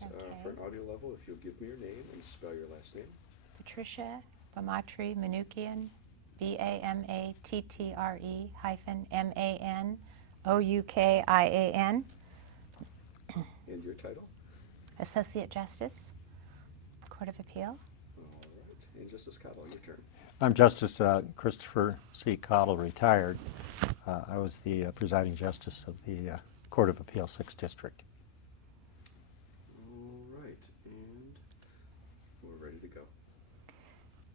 For an audio level, if you'll give me your name and spell your last name. Patricia Bamatri Manukian, Bamattre hyphen Manoukian. And your title? Associate Justice, Court of Appeal. All right. And Justice Cottle, your turn. I'm Justice Christopher C. Cottle, retired. I was the presiding justice of the Court of Appeal 6th District. All right. And we're ready to go.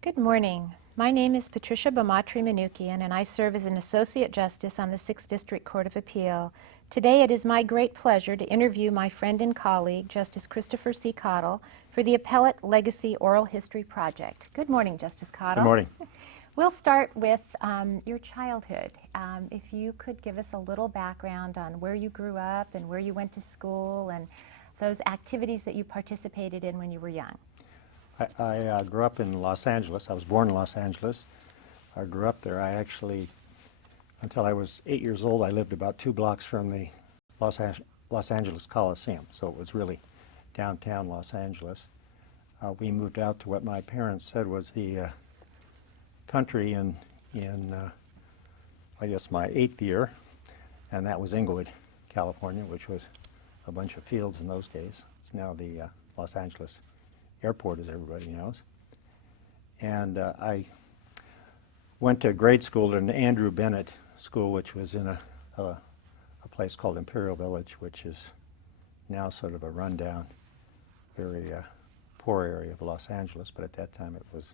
Good morning. My name is Patricia Bamatri Manukian, and I serve as an Associate Justice on the 6th District Court of Appeal. Today it is my great pleasure to interview my friend and colleague, Justice Christopher C. Cottle, for the Appellate Legacy Oral History Project. Good morning, Justice Cottle. Good morning. We'll start with your childhood. If you could give us a little background on where you grew up and where you went to school and those activities that you participated in when you were young. I grew up in Los Angeles. I was born in Los Angeles. I grew up there. I actually, until I was 8 years old, I lived about 2 blocks from the Los Angeles Coliseum, so it was really downtown Los Angeles. We moved out to what my parents said was the country in I guess my 8th year, and that was Inglewood, California, which was a bunch of fields in those days. It's now the Los Angeles Airport, as everybody knows. And I went to grade school at an Andrew Bennett school, which was in a place called Imperial Village, which is now sort of a rundown, very poor area of Los Angeles, but at that time it was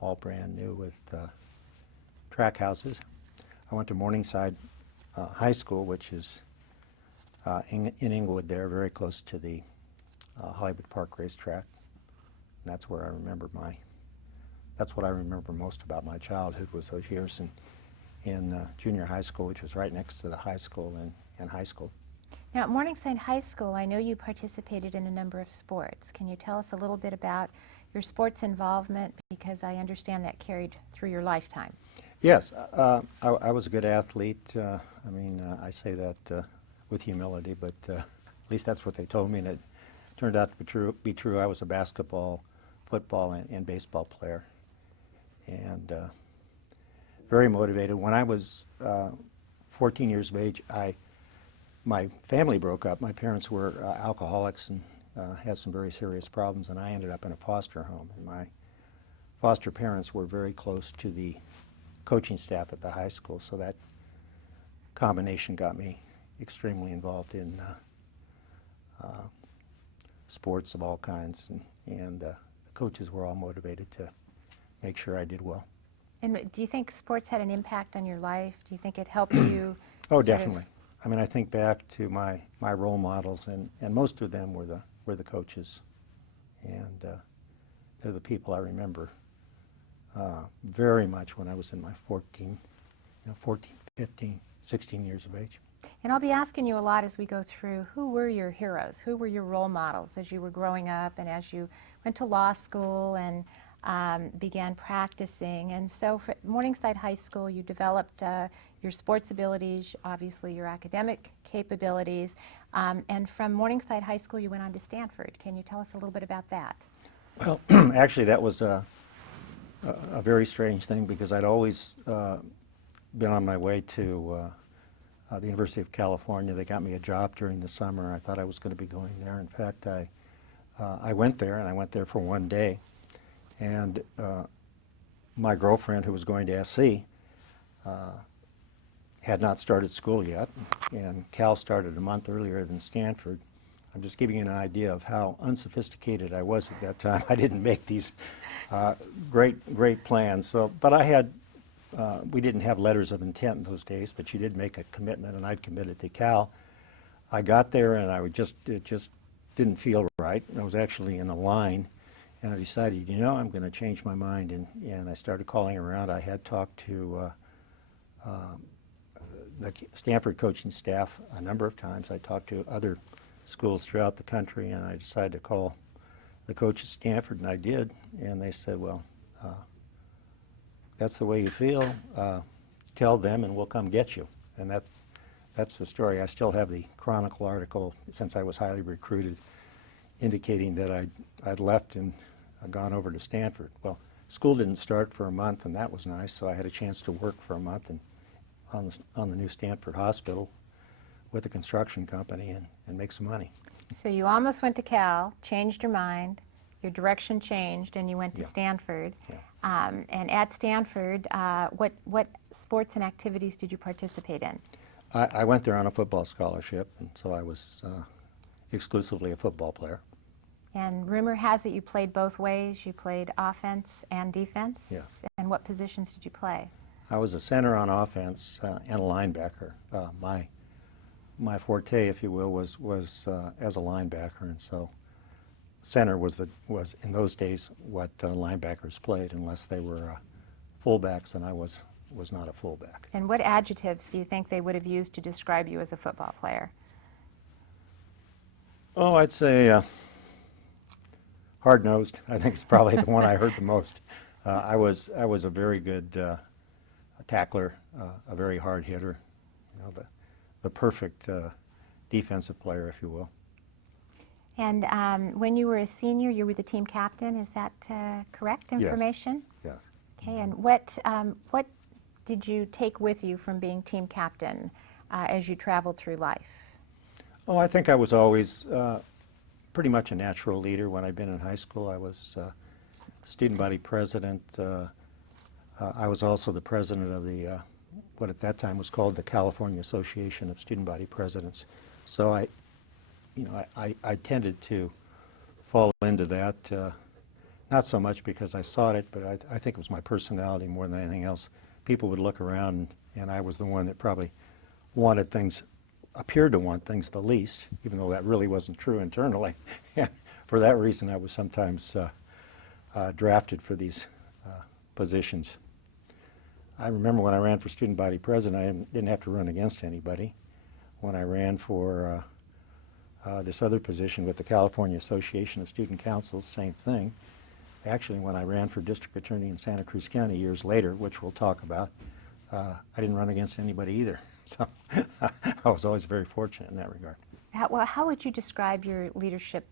all brand new with track houses. I went to Morningside High School, which is in Inglewood there, very close to the Hollywood Park racetrack. And that's where I remember that's what I remember most about my childhood, was those years in junior high school, which was right next to the high school and high school. Now, at Morningside High School, I know you participated in a number of sports. Can you tell us a little bit about your sports involvement, because I understand that carried through your lifetime? Yes, I was a good athlete. I say that with humility, but at least that's what they told me, and it turned out to be true. I was a basketball, football, and baseball player, and very motivated. When I was 14 years of age, my family broke up. My parents were alcoholics and had some very serious problems, and I ended up in a foster home. And my foster parents were very close to the coaching staff at the high school, so that combination got me extremely involved in sports of all kinds, and the coaches were all motivated to make sure I did well. And do you think sports had an impact on your life? Do you think it helped you? Oh, definitely. I think back to my role models, and most of them were the coaches, and they're the people I remember very much when I was in my 14, 15, 16 years of age. And I'll be asking you a lot as we go through, who were your heroes? Who were your role models as you were growing up and as you went to law school and began practicing? And so for Morningside High School, you developed your sports abilities, obviously your academic capabilities, and from Morningside High School you went on to Stanford. Can you tell us a little bit about that? Well, actually that was a very strange thing, because I'd always been on my way to the University of California. They got me a job during the summer. I thought I was going to be going there. In fact, I went there, and I went there for one day. And my girlfriend, who was going to SC, had not started school yet, and Cal started a month earlier than Stanford. I'm just giving you an idea of how unsophisticated I was at that time. I didn't make these great plans. So, but I had, we didn't have letters of intent in those days, but you did make a commitment, and I'd committed to Cal. I got there, and it just didn't feel right. I was actually in a line, and I decided, I'm going to change my mind, and I started calling around. I had talked to the Stanford coaching staff a number of times. I talked to other schools throughout the country, and I decided to call the coach at Stanford, and I did. And they said, well, that's the way you feel. Tell them, and we'll come get you. And that's the story. I still have the Chronicle article, since I was highly recruited, indicating that I'd left and gone over to Stanford. Well, school didn't start for a month, and that was nice, so I had a chance to work for a month and on the new Stanford hospital with a construction company and make some money. So you almost went to Cal, changed your mind, your direction changed, and you went to Yeah. Stanford. Yeah. And at Stanford, what sports and activities did you participate in? I went there on a football scholarship, and so I was exclusively a football player. And rumor has it you played both ways. You played offense and defense. Yeah. And what positions did you play? I was a center on offense and a linebacker. My forte, if you will, was as a linebacker, and so center was in those days what linebackers played, unless they were fullbacks, and I was not a fullback. And what adjectives do you think they would have used to describe you as a football player? Oh, I'd say hard-nosed. I think it's probably the one I heard the most. I was a very good tackler, a very hard hitter, you know, the perfect defensive player, if you will. And when you were a senior, you were the team captain. Is that correct information? Yes. Okay. And what did you take with you from being team captain as you traveled through life? Oh, I think I was always pretty much a natural leader. When I'd been in high school, I was student body president. I was also the president of the what at that time was called the California Association of Student Body Presidents. So I tended to fall into that, not so much because I sought it, but I think it was my personality more than anything else. People would look around, and I was the one that probably wanted things, appeared to want things the least, even though that really wasn't true internally. For that reason, I was sometimes drafted for these positions. I remember when I ran for student body president, I didn't have to run against anybody. When I ran for this other position with the California Association of Student Councils, same thing. Actually, when I ran for district attorney in Santa Cruz County years later, which we'll talk about, I didn't run against anybody either. So I was always very fortunate in that regard. How would you describe your leadership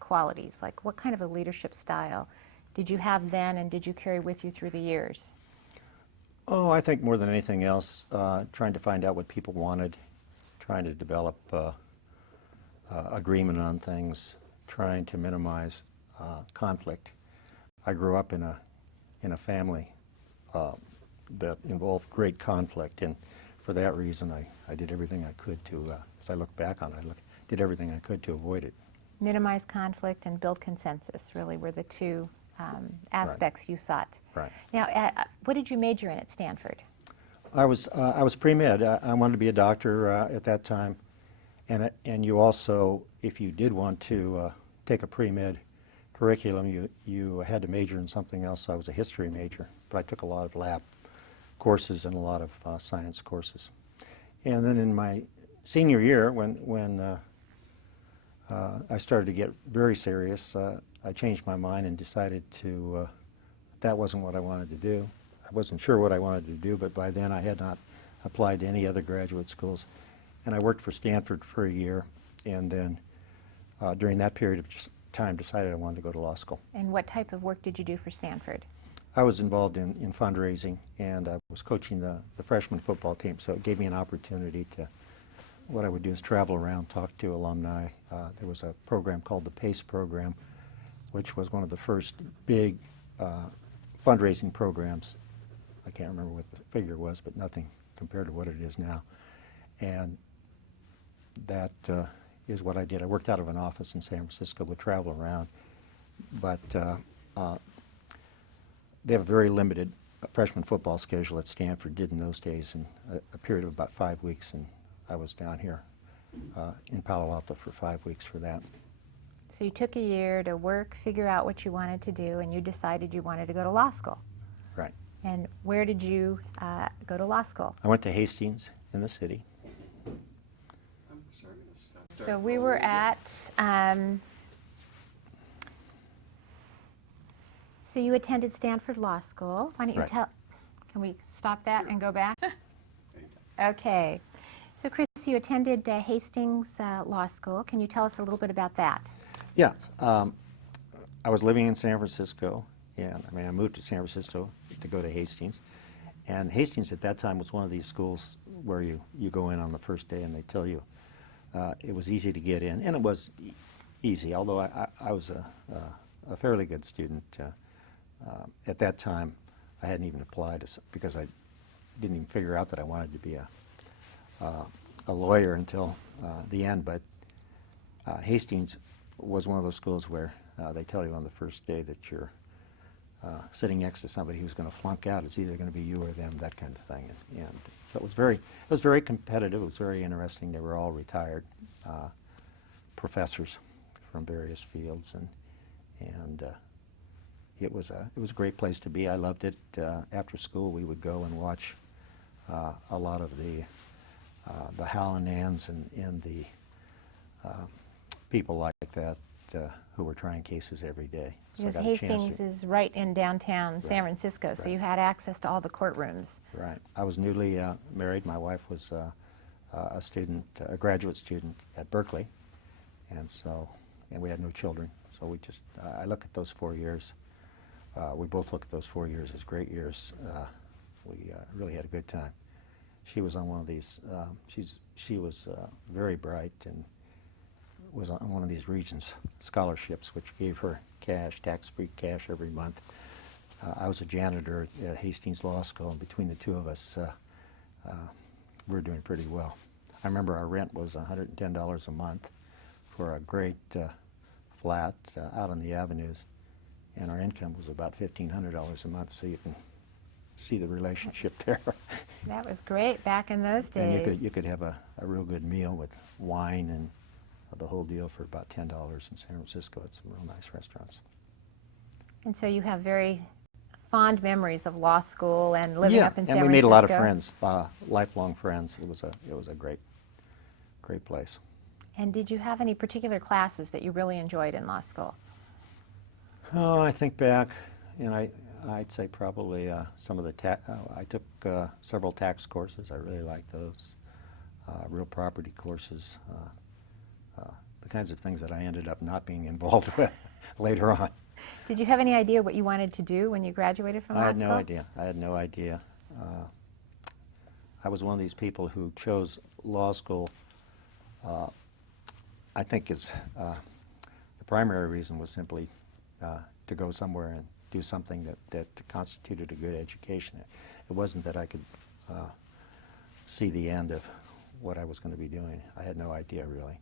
qualities? Like, what kind of a leadership style did you have then, and did you carry with you through the years? Oh, I think more than anything else, trying to find out what people wanted, trying to develop agreement on things, trying to minimize conflict. I grew up in a family that involved great conflict, and for that reason, I did everything I could to, as I look back on it, did everything I could to avoid it. Minimize conflict and build consensus really were the two aspects you sought. Right. Now, what did you major in at Stanford? I was pre-med. I wanted to be a doctor at that time, and you also, if you did want to take a pre-med curriculum, you had to major in something else. So I was a history major, but I took a lot of lab courses and a lot of science courses. And then in my senior year, when I started to get very serious, I changed my mind and decided that wasn't what I wanted to do. I wasn't sure what I wanted to do, but by then I had not applied to any other graduate schools. And I worked for Stanford for a year, and then during that period of time decided I wanted to go to law school. And what type of work did you do for Stanford? I was involved in fundraising, and I was coaching the freshman football team, so it gave me an opportunity to, what I would do is travel around, talk to alumni. There was a program called the PACE program, which was one of the first big fundraising programs. I can't remember what the figure was, but nothing compared to what it is now. And that is what I did. I worked out of an office in San Francisco, would travel around, but they have a very limited freshman football schedule at Stanford, did in those days, in a period of about 5 weeks, and I was down here in Palo Alto for 5 weeks for that. So you took a year to work, figure out what you wanted to do, and you decided you wanted to go to law school. Right. And where did you go to law school? I went to Hastings in the city. So we were at, so you attended Stanford Law School. Why don't you Right. can we stop that and go back? Okay. So Chris, you attended Hastings Law School. Can you tell us a little bit about that? Yeah, I was living in San Francisco, and I moved to San Francisco to go to Hastings. And Hastings at that time was one of these schools where you go in on the first day and they tell you it was easy to get in, and it was easy, although I was a fairly good student. At that time, I hadn't even applied because I didn't even figure out that I wanted to be a lawyer until the end. But Hastings was one of those schools where they tell you on the first day that you're sitting next to somebody who's going to flunk out. It's either going to be you or them, that kind of thing. And so it was very competitive. It was very interesting. They were all retired professors from various fields, and it was a great place to be. I loved it. After school, we would go and watch a lot of the Hallinnans and the people like that who were trying cases every day. So I Because got a chance Hastings to- is right in downtown San Right. Francisco, so Right. you had access to all the courtrooms. Right. I was newly married. My wife was a student, a graduate student at Berkeley, and we had no children. So I look at those 4 years. We both look at those 4 years as great years. We really had a good time. She was on one of these. She was very bright and was on one of these Regents scholarships, which gave her cash, tax-free cash every month. I was a janitor at Hastings Law School, and between the two of us, we were doing pretty well. I remember our rent was $110 a month for a great flat out on the avenues, and our income was about $1,500 a month, so you can see the relationship there. That was great back in those days. And you could have a real good meal with wine and the whole deal for about $10 in San Francisco at some real nice restaurants. And so you have very fond memories of law school and living up in San Francisco. And we made a lot of friends, lifelong friends. It was a great place. And did you have any particular classes that you really enjoyed in law school? Oh, I think back, and I'd say probably some of the I took several tax courses. I really liked those. Real property courses. The kinds of things that I ended up not being involved with later on. Did you have any idea what you wanted to do when you graduated from law school? I had no idea. I was one of these people who chose law school. I think the primary reason was simply to go somewhere and do something that constituted a good education. It wasn't that I could see the end of what I was going to be doing. I had no idea, really.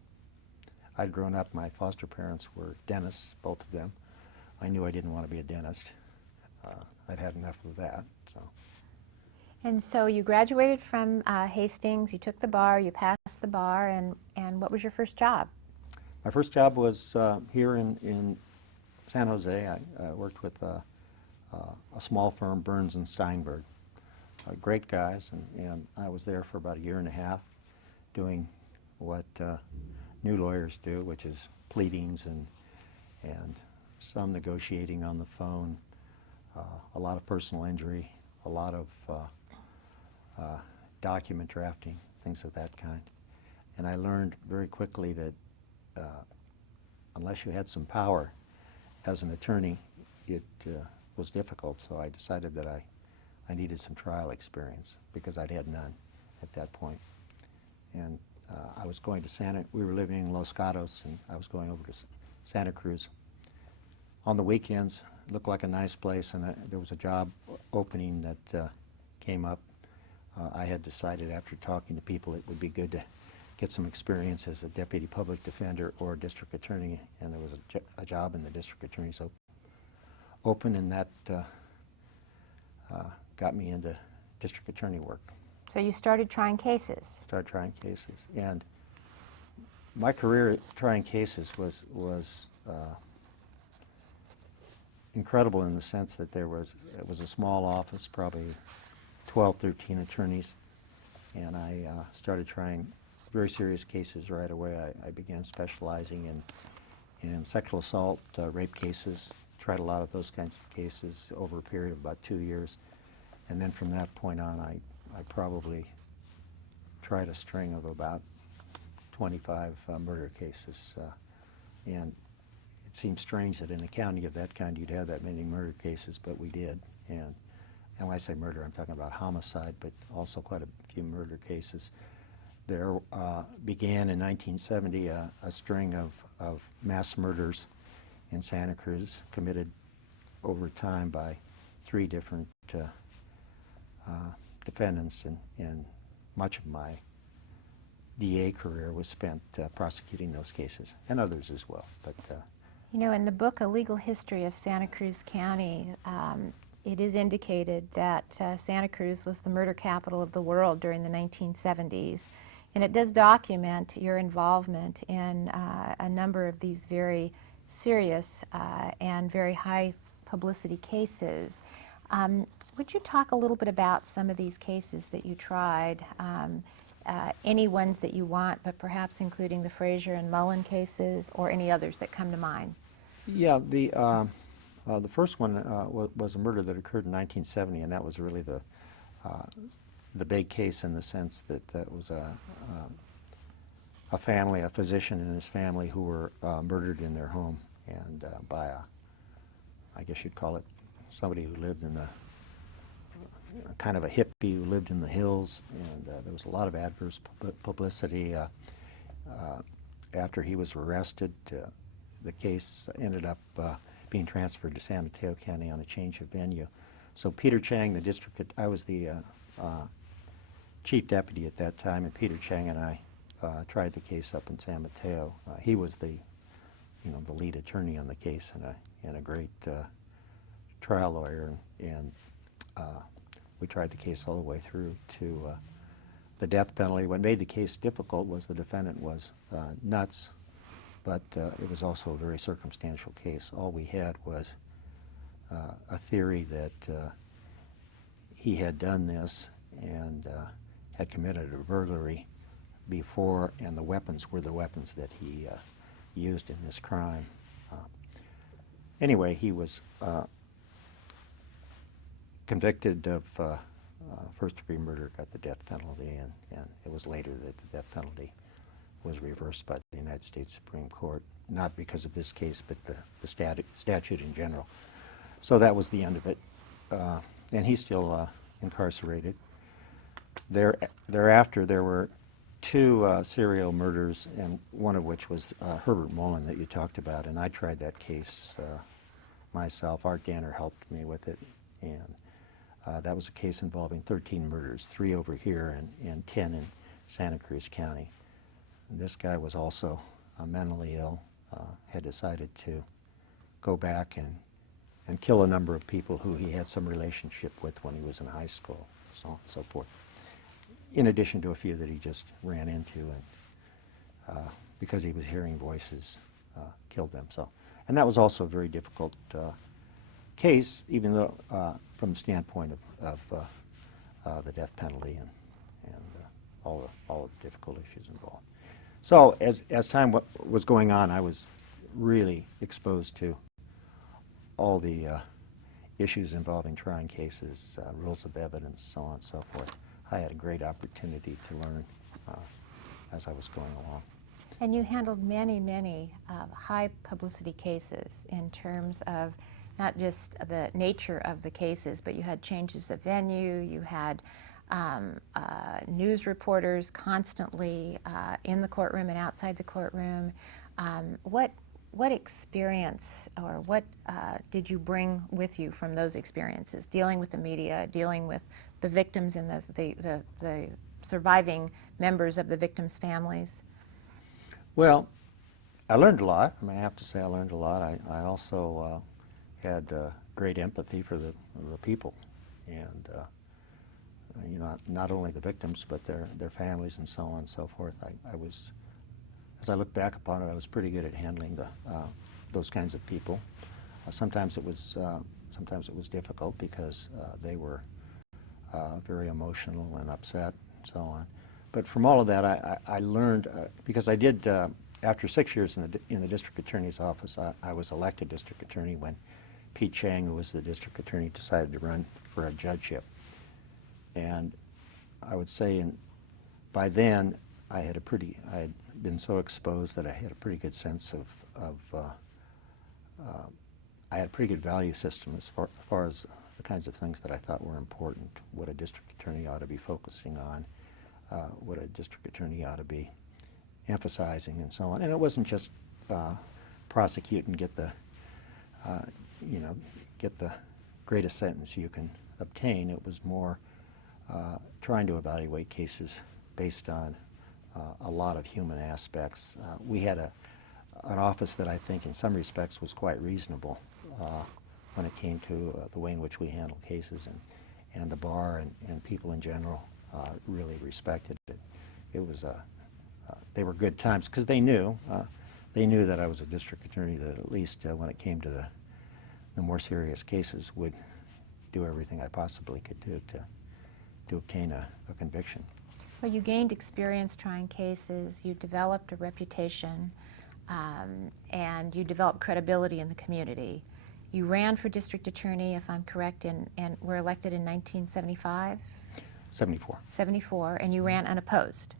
I'd grown up, my foster parents were dentists, both of them. I knew I didn't want to be a dentist. I'd had enough of that. So. And so you graduated from Hastings, you took the bar, you passed the bar, and what was your first job? My first job was here in San Jose. I worked with a small firm, Burns and Steinberg. Great guys, and I was there for about a year and a half doing what new lawyers do, which is pleadings and some negotiating on the phone, a lot of personal injury, a lot of document drafting, things of that kind. And I learned very quickly that unless you had some power as an attorney, it was difficult. So I decided that I needed some trial experience because I'd had none at that point. And I was going to we were living in Los Gatos, and I was going over to Santa Cruz. On the weekends, it looked like a nice place, and there was a job opening that came up. I had decided after talking to people it would be good to get some experience as a deputy public defender or district attorney, and there was a job in the district attorney's open, and that got me into district attorney work. So you started trying cases. Started trying cases, and my career trying cases was incredible in the sense that it was a small office, probably 12, 13 attorneys, and I started trying very serious cases right away. I began specializing in sexual assault, rape cases, tried a lot of those kinds of cases over a period of about 2 years, and then from that point on I probably tried a string of about 25 murder cases, and it seems strange that in a county of that kind you'd have that many murder cases, but we did. And when I say murder, I'm talking about homicide, but also quite a few murder cases. There began in 1970 a string of mass murders in Santa Cruz, committed over time by 3 different defendants, and much of my DA career was spent prosecuting those cases, and others as well. But You know, in the book, A Legal History of Santa Cruz County, it is indicated that Santa Cruz was the murder capital of the world during the 1970s. And it does document your involvement in a number of these very serious and very high publicity cases. Would you talk a little bit about some of these cases that you tried? Any ones that you want, but perhaps including the Frazier and Mullen cases, or any others that come to mind? yeah, the first one was a murder that occurred in 1970, and that was really the big case in the sense that that was a family, a physician and his family, who were murdered in their home, and by I guess you'd call it somebody who lived in the kind of a hippie who lived in the hills, and there was a lot of adverse publicity. After he was arrested, the case ended up being transferred to San Mateo County on a change of venue. So Peter Chang, the district, I was the chief deputy at that time, and Peter Chang and I tried the case up in San Mateo. He was the lead attorney on the case, and a great trial lawyer, and we tried the case all the way through to the death penalty. What made the case difficult was the defendant was nuts, but it was also a very circumstantial case. All we had was a theory that he had done this and had committed a burglary before, and the weapons were the weapons that he used in this crime. Anyway, he was convicted of first-degree murder, got the death penalty, and it was later that the death penalty was reversed by the United States Supreme Court, not because of this case, but the statute in general. So that was the end of it, and he's still incarcerated. Thereafter, there were 2 serial murders, and one of which was Herbert Mullen that you talked about, and I tried that case myself. Art Danner helped me with it, and that was a case involving 13 murders, 3 over here and 10 in Santa Cruz County. And this guy was also mentally ill, had decided to go back and kill a number of people who he had some relationship with when he was in high school, so on and so forth, in addition to a few that he just ran into, and because he was hearing voices, killed them. And that was also a very difficult case, even though from the standpoint of the death penalty and all the difficult issues involved. So as time was going on, I was really exposed to all the issues involving trying cases, rules of evidence, so on and so forth. I had a great opportunity to learn as I was going along. And you handled many, many high publicity cases in terms of not just the nature of the cases, but you had changes of venue, you had news reporters constantly in the courtroom and outside the courtroom. What experience or what did you bring with you from those experiences, dealing with the media, dealing with the victims and the surviving members of the victims' families? Well, I learned a lot. I mean, I have to say I learned a lot. I also had great empathy for the people, and not only the victims, but their families and so on and so forth. I was, as I look back upon it, I was pretty good at handling those kinds of people. Sometimes it was difficult because they were very emotional and upset and so on. But from all of that, I learned, because I did, after 6 years in the district attorney's office, I was elected district attorney when Pete Chang, who was the district attorney, decided to run for a judgeship. And I would say by then I had been so exposed that I had a pretty good sense of I had a pretty good value system as far as the kinds of things that I thought were important, what a district attorney ought to be focusing on, what a district attorney ought to be emphasizing, and so on. And it wasn't just prosecute and get the, get the greatest sentence you can obtain. It was more trying to evaluate cases based on a lot of human aspects. We had an office that I think in some respects was quite reasonable when it came to the way in which we handled cases, and the bar and people in general really respected it. It was they were good times because they knew that I was a district attorney that at least when it came to the more serious cases would do everything I possibly could do to obtain a conviction. Well, you gained experience trying cases, you developed a reputation, and you developed credibility in the community. You ran for district attorney, if I'm correct, and were elected in 1975? 74. 74, and you ran unopposed.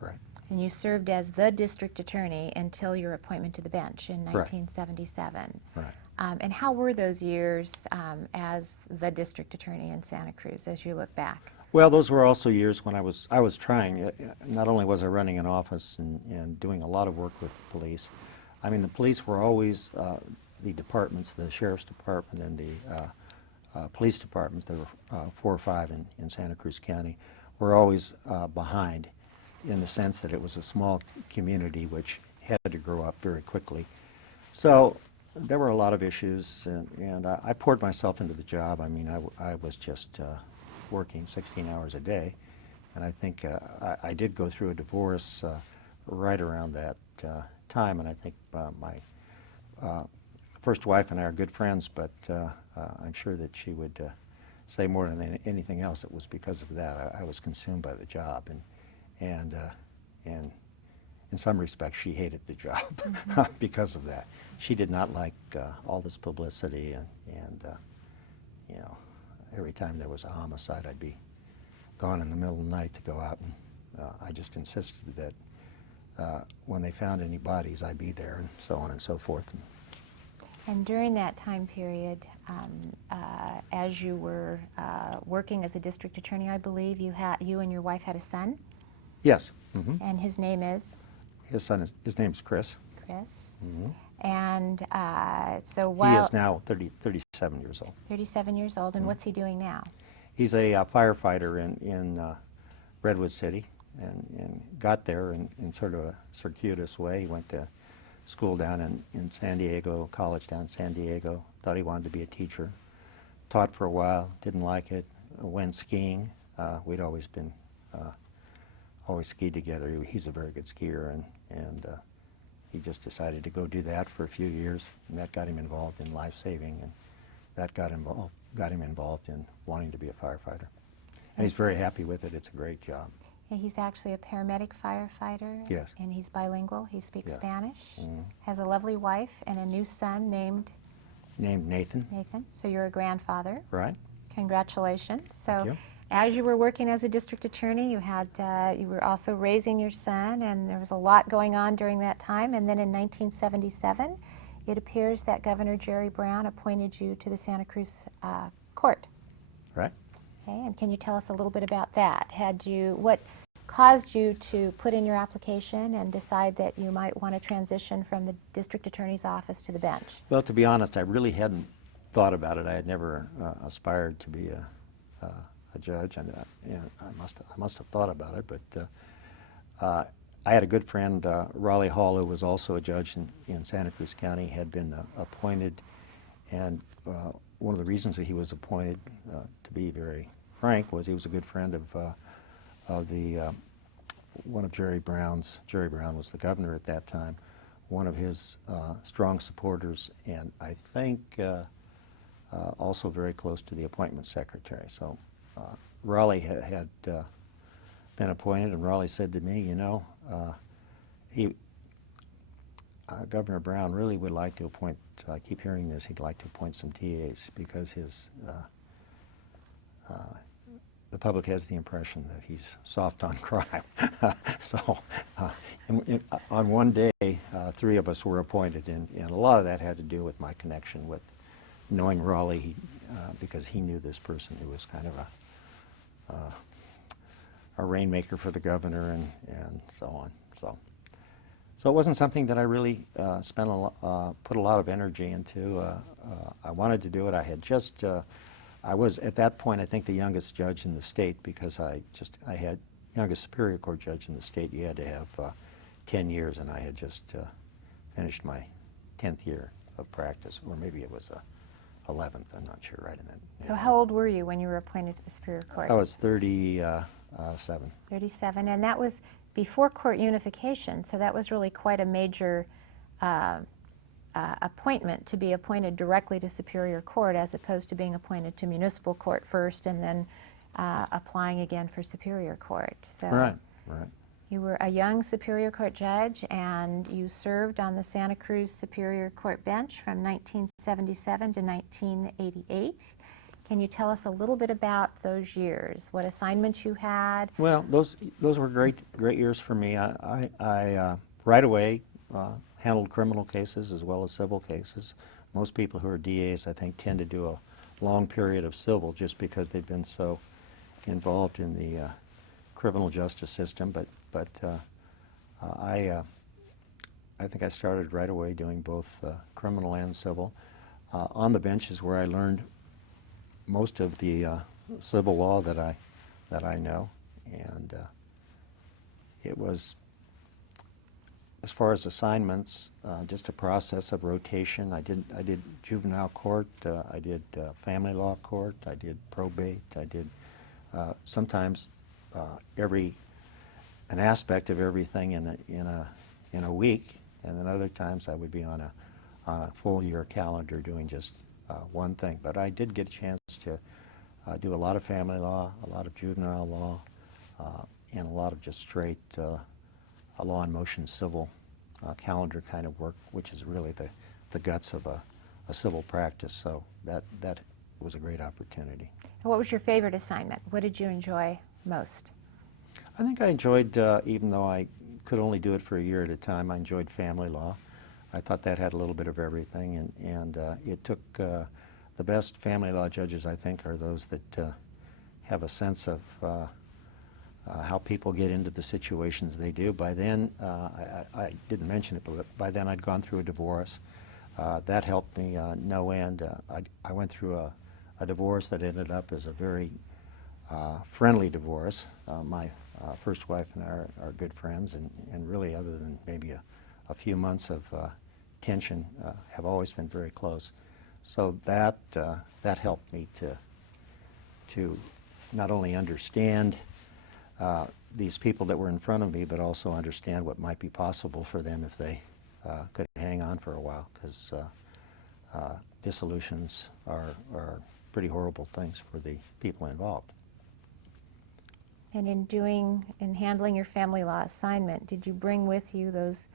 Right. And you served as the district attorney until your appointment to the bench in Right. 1977. Right. And how were those years as the district attorney in Santa Cruz as you look back? Well, those were also years when I was trying. Not only was I running an office and doing a lot of work with the police. I mean, the police were always the departments, the sheriff's department and the police departments. There were 4 or 5 in Santa Cruz County. Were always behind, in the sense that it was a small community which had to grow up very quickly. So there were a lot of issues, and I poured myself into the job. I mean, I was just working 16 hours a day, and I think I did go through a divorce right around that time, and I think my first wife and I are good friends, but I'm sure that she would say more than anything else it was because of that. I was consumed by the job, and in some respects she hated the job because of that. She did not like all this publicity, and you know, every time there was a homicide, I'd be gone in the middle of the night to go out, and I just insisted that when they found any bodies, I'd be there, and so on and so forth. And during that time period, as you were working as a district attorney, I believe you and your wife had a son? Yes. Mm-hmm. And his name is? His name's Chris. Chris. Mm-hmm. And so while... He is now 37 years old. 37 years old, and Mm-hmm. what's he doing now? He's a firefighter in Redwood City, and got there in sort of a circuitous way. He went to school down in San Diego, college down in San Diego, thought he wanted to be a teacher. Taught for a while, didn't like it, went skiing. We'd always skied together. He's a very good skier, and he just decided to go do that for a few years, and that got him involved in life saving, and that got him involved in wanting to be a firefighter. And he's very happy with it. It's a great job. Yeah, he's actually a paramedic firefighter. Yes. And he's bilingual. He speaks Yeah. Spanish. Mm-hmm. Has a lovely wife and a new son named Named Nathan. Nathan. So you're a grandfather. Right. Congratulations. So Thank you. as you were working as a district attorney, you were also raising your son, and there was a lot going on during that time. And then in 1977, it appears that Governor Jerry Brown appointed you to the Santa Cruz court. Right. Okay, and can you tell us a little bit about that? What caused you to put in your application and decide that you might want to transition from the district attorney's office to the bench? Well, to be honest, I really hadn't thought about it. I had never aspired to be a judge, and I must have thought about it. But I had a good friend, Raleigh Hall, who was also a judge in Santa Cruz County, had been appointed, and one of the reasons that he was appointed, to be very frank, was he was a good friend of one of Jerry Brown's. Jerry Brown was the governor at that time. One of his strong supporters, and I think also very close to the appointment secretary. So Raleigh had been appointed, and Raleigh said to me, you know, Governor Brown really would like to appoint, I keep hearing this, he'd like to appoint some TAs because the public has the impression that he's soft on crime. So on one day, 3 of us were appointed, and a lot of that had to do with my connection with knowing Raleigh, because he knew this person who was kind of a rainmaker for the governor and so on. So it wasn't something that I really put a lot of energy into. I wanted to do it. I had just, I was at that point, I think, the youngest judge in the state, because I had youngest Superior Court judge in the state. You had to have 10 years, and I had just finished my 10th year of practice, or maybe it was 11th. I'm not sure right in that. So how old were you when you were appointed to the Superior Court? I was 37. 37, and that was before court unification, so that was really quite a major appointment, to be appointed directly to Superior Court as opposed to being appointed to municipal court first and then applying again for Superior Court. So Right. you were a young Superior Court judge, and you served on the Santa Cruz Superior Court bench from 1977 to 1988. Can you tell us a little bit about those years? What assignments you had? Well, those were great years for me. I right away handled criminal cases as well as civil cases. Most people who are DAs, I think, tend to do a long period of civil just because they've been so involved in the criminal justice system. But I think I started right away doing both criminal and civil. On the bench is where I learned most of the civil law that I know, and it was, as far as assignments, just a process of rotation. I did juvenile court, I did family law court, I did probate, I did sometimes an aspect of everything in a week, and then other times I would be on a full year calendar doing just one thing. But I did get a chance to do a lot of family law, a lot of juvenile law, and a lot of just straight law and motion civil calendar kind of work, which is really the guts of a civil practice. So that was a great opportunity. What was your favorite assignment? What did you enjoy most? I think I enjoyed, even though I could only do it for a year at a time, I enjoyed family law. I thought that had a little bit of everything, and it took the best family law judges, I think, are those that have a sense of how people get into the situations they do. By then, I didn't mention it, but by then I'd gone through a divorce. That helped me no end. I went through a divorce that ended up as a very friendly divorce. My first wife and I are good friends, and really, other than maybe a few months of tension, have always been very close. So that helped me to not only understand these people that were in front of me, but also understand what might be possible for them if they could hang on for a while, because dissolutions are pretty horrible things for the people involved. And in handling your family law assignment, did you bring with you those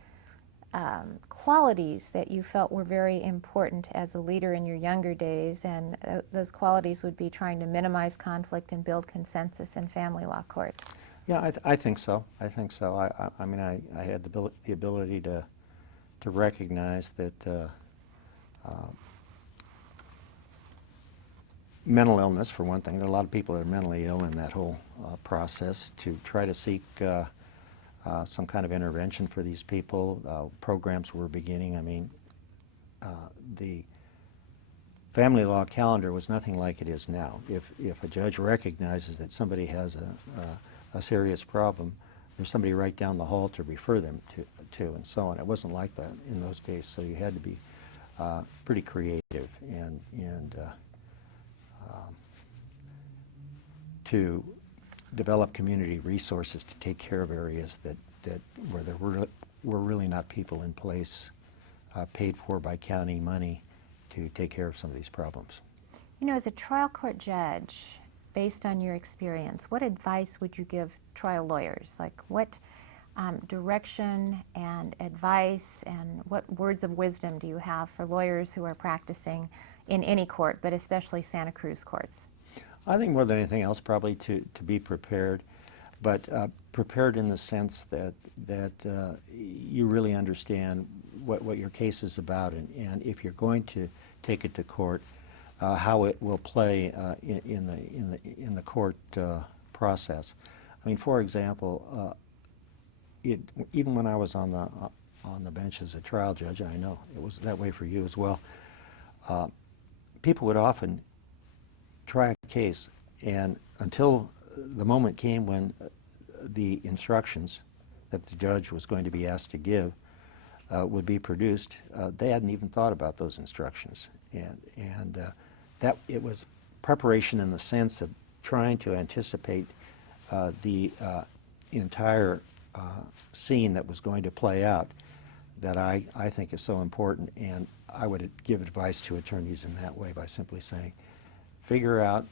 qualities that you felt were very important as a leader in your younger days? And those qualities would be trying to minimize conflict and build consensus in family law court. Yeah, I think so. I think so. I mean, I had the ability to recognize that mental illness, for one thing. There are a lot of people that are mentally ill in that whole process. To try to seek some kind of intervention for these people. Programs were beginning. I mean, the family law calendar was nothing like it is now. If a judge recognizes that somebody has a serious problem, there's somebody right down the hall to refer them to and so on. It wasn't like that in those days, so you had to be pretty creative and to develop community resources to take care of areas that where there were really not people in place paid for by county money to take care of some of these problems. You know, as a trial court judge, based on your experience, what advice would you give trial lawyers? Like, what direction and advice and what words of wisdom do you have for lawyers who are practicing in any court, but especially Santa Cruz courts? I think more than anything else, probably to be prepared, but prepared in the sense that you really understand what your case is about, and if you're going to take it to court, how it will play in the court process. I mean, for example, even when I was on the bench as a trial judge, and I know it was that way for you as well, people would often try a case, and until the moment came when the instructions that the judge was going to be asked to give would be produced, they hadn't even thought about those instructions, and that it was preparation in the sense of trying to anticipate the entire scene that was going to play out that I think is so important, and I would give advice to attorneys in that way by simply saying, figure out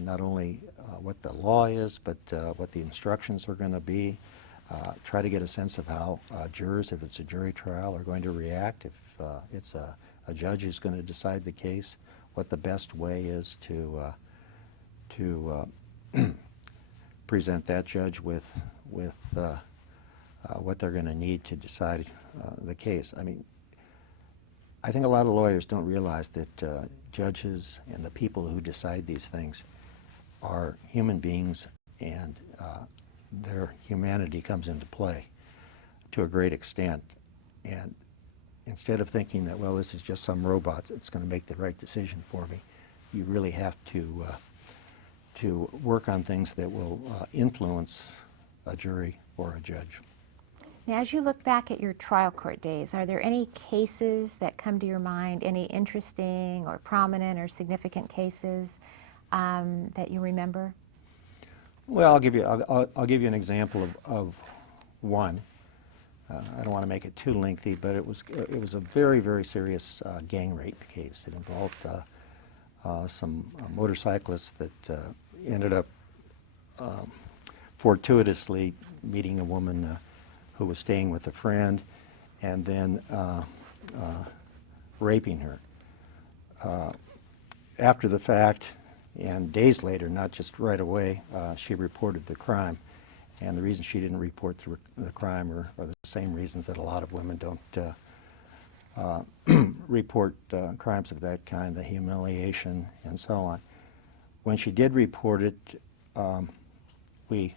not only what the law is, but what the instructions are going to be. Try to get a sense of how jurors, if it's a jury trial, are going to react. If it's a judge who's going to decide the case, what the best way is to present that judge with what they're going to need to decide the case. I mean, I think a lot of lawyers don't realize that judges and the people who decide these things are human beings, and their humanity comes into play to a great extent. And instead of thinking that, well, this is just some robot that's going to make the right decision for me, you really have to work on things that will influence a jury or a judge. Now, as you look back at your trial court days, are there any cases that come to your mind, any interesting or prominent or significant cases that you remember? Well, I'll give you an example of one. I don't want to make it too lengthy, but it was a very, very serious gang rape case. It involved some motorcyclists that ended up fortuitously meeting a woman who was staying with a friend, and then raping her. After the fact, and days later, not just right away, she reported the crime. And the reason she didn't report the crime are the same reasons that a lot of women don't report crimes of that kind, the humiliation and so on. When she did report it, we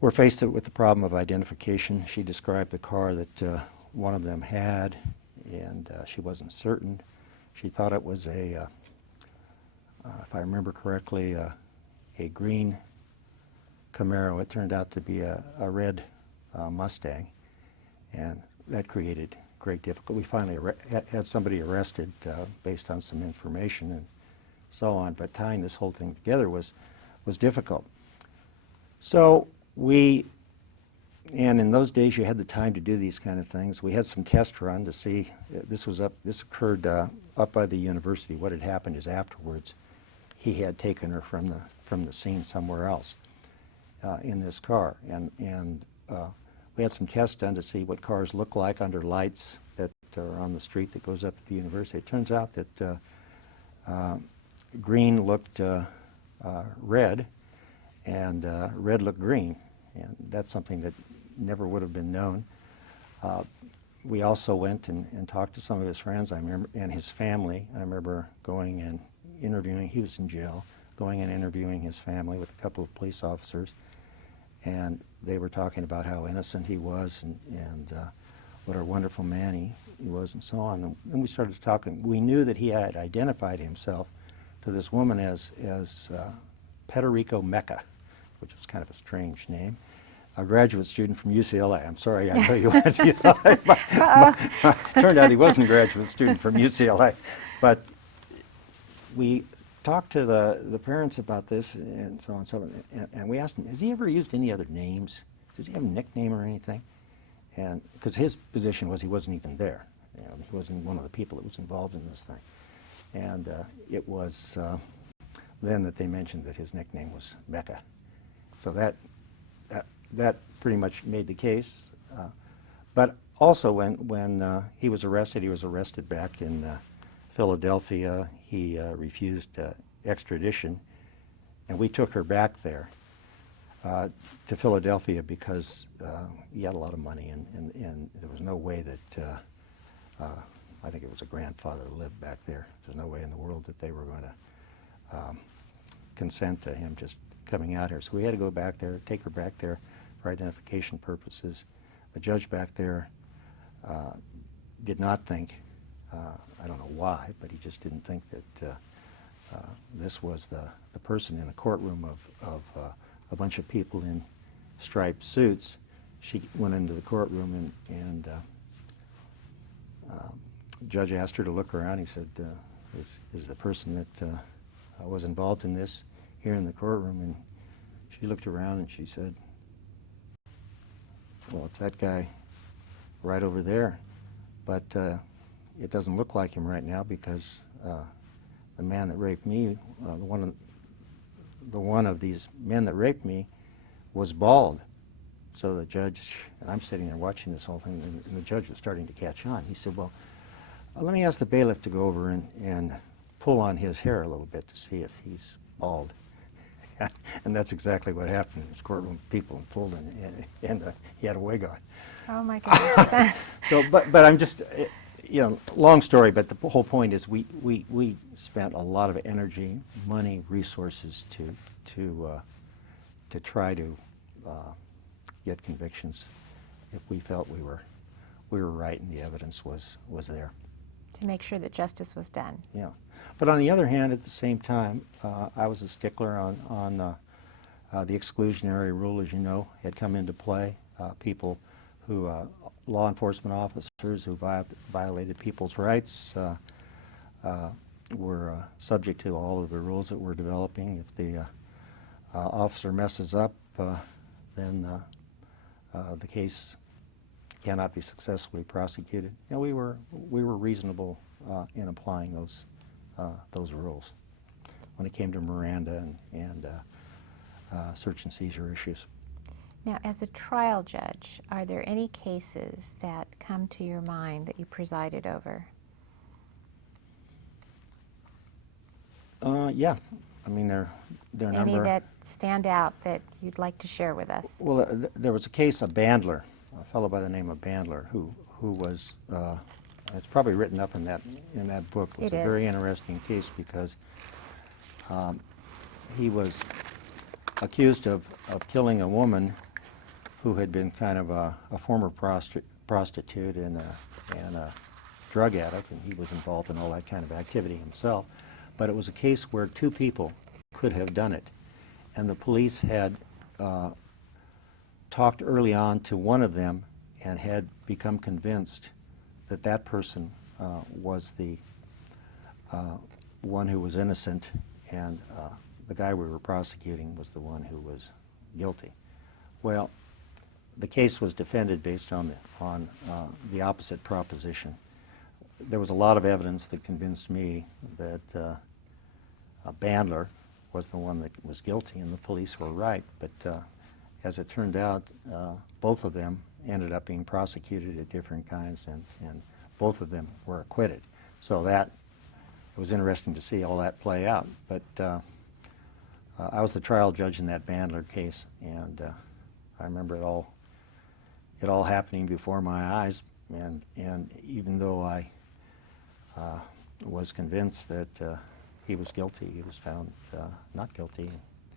were faced with the problem of identification. She described the car that one of them had, and she wasn't certain. She thought it was if I remember correctly, a green Camaro. It turned out to be a red Mustang, and that created great difficulty. We finally had somebody arrested based on some information and so on, but tying this whole thing together was difficult. So and in those days you had the time to do these kind of things. We had some test run to see, this occurred up by the university. What had happened is afterwards he had taken her from the scene somewhere else in this car, and we had some tests done to see what cars look like under lights that are on the street that goes up to the university. It turns out that green looked red, and red looked green, and that's something that never would have been known. We also went and talked to some of his friends, I remember, and his family. I remember going and interviewing, he was in jail, going and interviewing his family with a couple of police officers, and they were talking about how innocent he was and what a wonderful man he was and so on. And then we started talking. We knew that he had identified himself to this woman as Pederico Mecca, which was kind of a strange name, a graduate student from UCLA. I'm sorry, I know you went to UCLA. But turned out he wasn't a graduate student from UCLA. But we talked to the parents about this and so on and so on, and we asked him, has he ever used any other names? Does he have a nickname or anything? And because his position was he wasn't even there. You know, he wasn't one of the people that was involved in this thing. And it was then that they mentioned that his nickname was Mecca. So that pretty much made the case. But also when he was arrested back in Philadelphia. He refused extradition, and we took her back there to Philadelphia because he had a lot of money, and there was no way that, I think it was a grandfather who lived back there. There's no way in the world that they were going to consent to him just coming out here. So we had to go back there, take her back there for identification purposes. The judge back there did not think, I don't know why, but he just didn't think that this was the person in a courtroom of a bunch of people in striped suits. She went into the courtroom, and the judge asked her to look around. He said, is the person that was involved in this here in the courtroom? And she looked around and she said, well, it's that guy right over there, but it doesn't look like him right now because the man that raped me, the one of these men that raped me, was bald. So the judge, and I'm sitting there watching this whole thing, and the judge was starting to catch on. He said, well, let me ask the bailiff to go over and pull on his hair a little bit to see if he's bald. And that's exactly what happened in his courtroom. People pulled, and he had a wig on. Oh my goodness. So, but I'm just, you know, long story, but the whole point is we spent a lot of energy, money, resources to try to get convictions if we felt we were right and the evidence was there. To make sure that justice was done. Yeah, but on the other hand, at the same time, I was a stickler on the exclusionary rule, as you know, had come into play. People who, law enforcement officers who violated people's rights were subject to all of the rules that we're developing. If the officer messes up, then the case cannot be successfully prosecuted. You know, we were reasonable in applying those rules when it came to Miranda and search and seizure issues. Now, as a trial judge, are there any cases that come to your mind that you presided over? Yeah, I mean there are a number. Any that stand out that you'd like to share with us? Well, there was a case of Bandler, a fellow by the name of Bandler, who was, it's probably written up in that book. It was a very interesting case because he was accused of killing a woman who had been kind of a former prostitute and a drug addict, and he was involved in all that kind of activity himself. But it was a case where two people could have done it, and the police had talked early on to one of them and had become convinced that that person was the one who was innocent, and the guy we were prosecuting was the one who was guilty. Well, the case was defended based on the opposite proposition. There was a lot of evidence that convinced me that Bandler was the one that was guilty and the police were right, but as it turned out, both of them ended up being prosecuted at different kinds, and both of them were acquitted. So it was interesting to see all that play out. But I was the trial judge in that Bandler case, and I remember it all happening before my eyes. And even though I was convinced that he was guilty, he was found not guilty.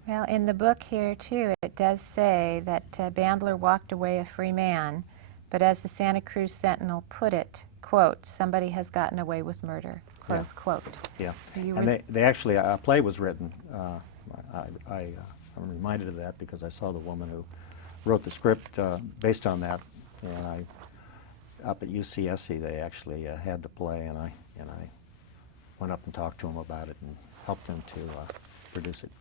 Well, in the book here, too, it does say that Bandler walked away a free man, but as the Santa Cruz Sentinel put it, quote, somebody has gotten away with murder, close quote. Yeah, You and they actually, a play was written. I'm reminded of that because I saw the woman who wrote the script based on that, and up at UCSC they actually had the play, and I went up and talked to them about it and helped them to produce it.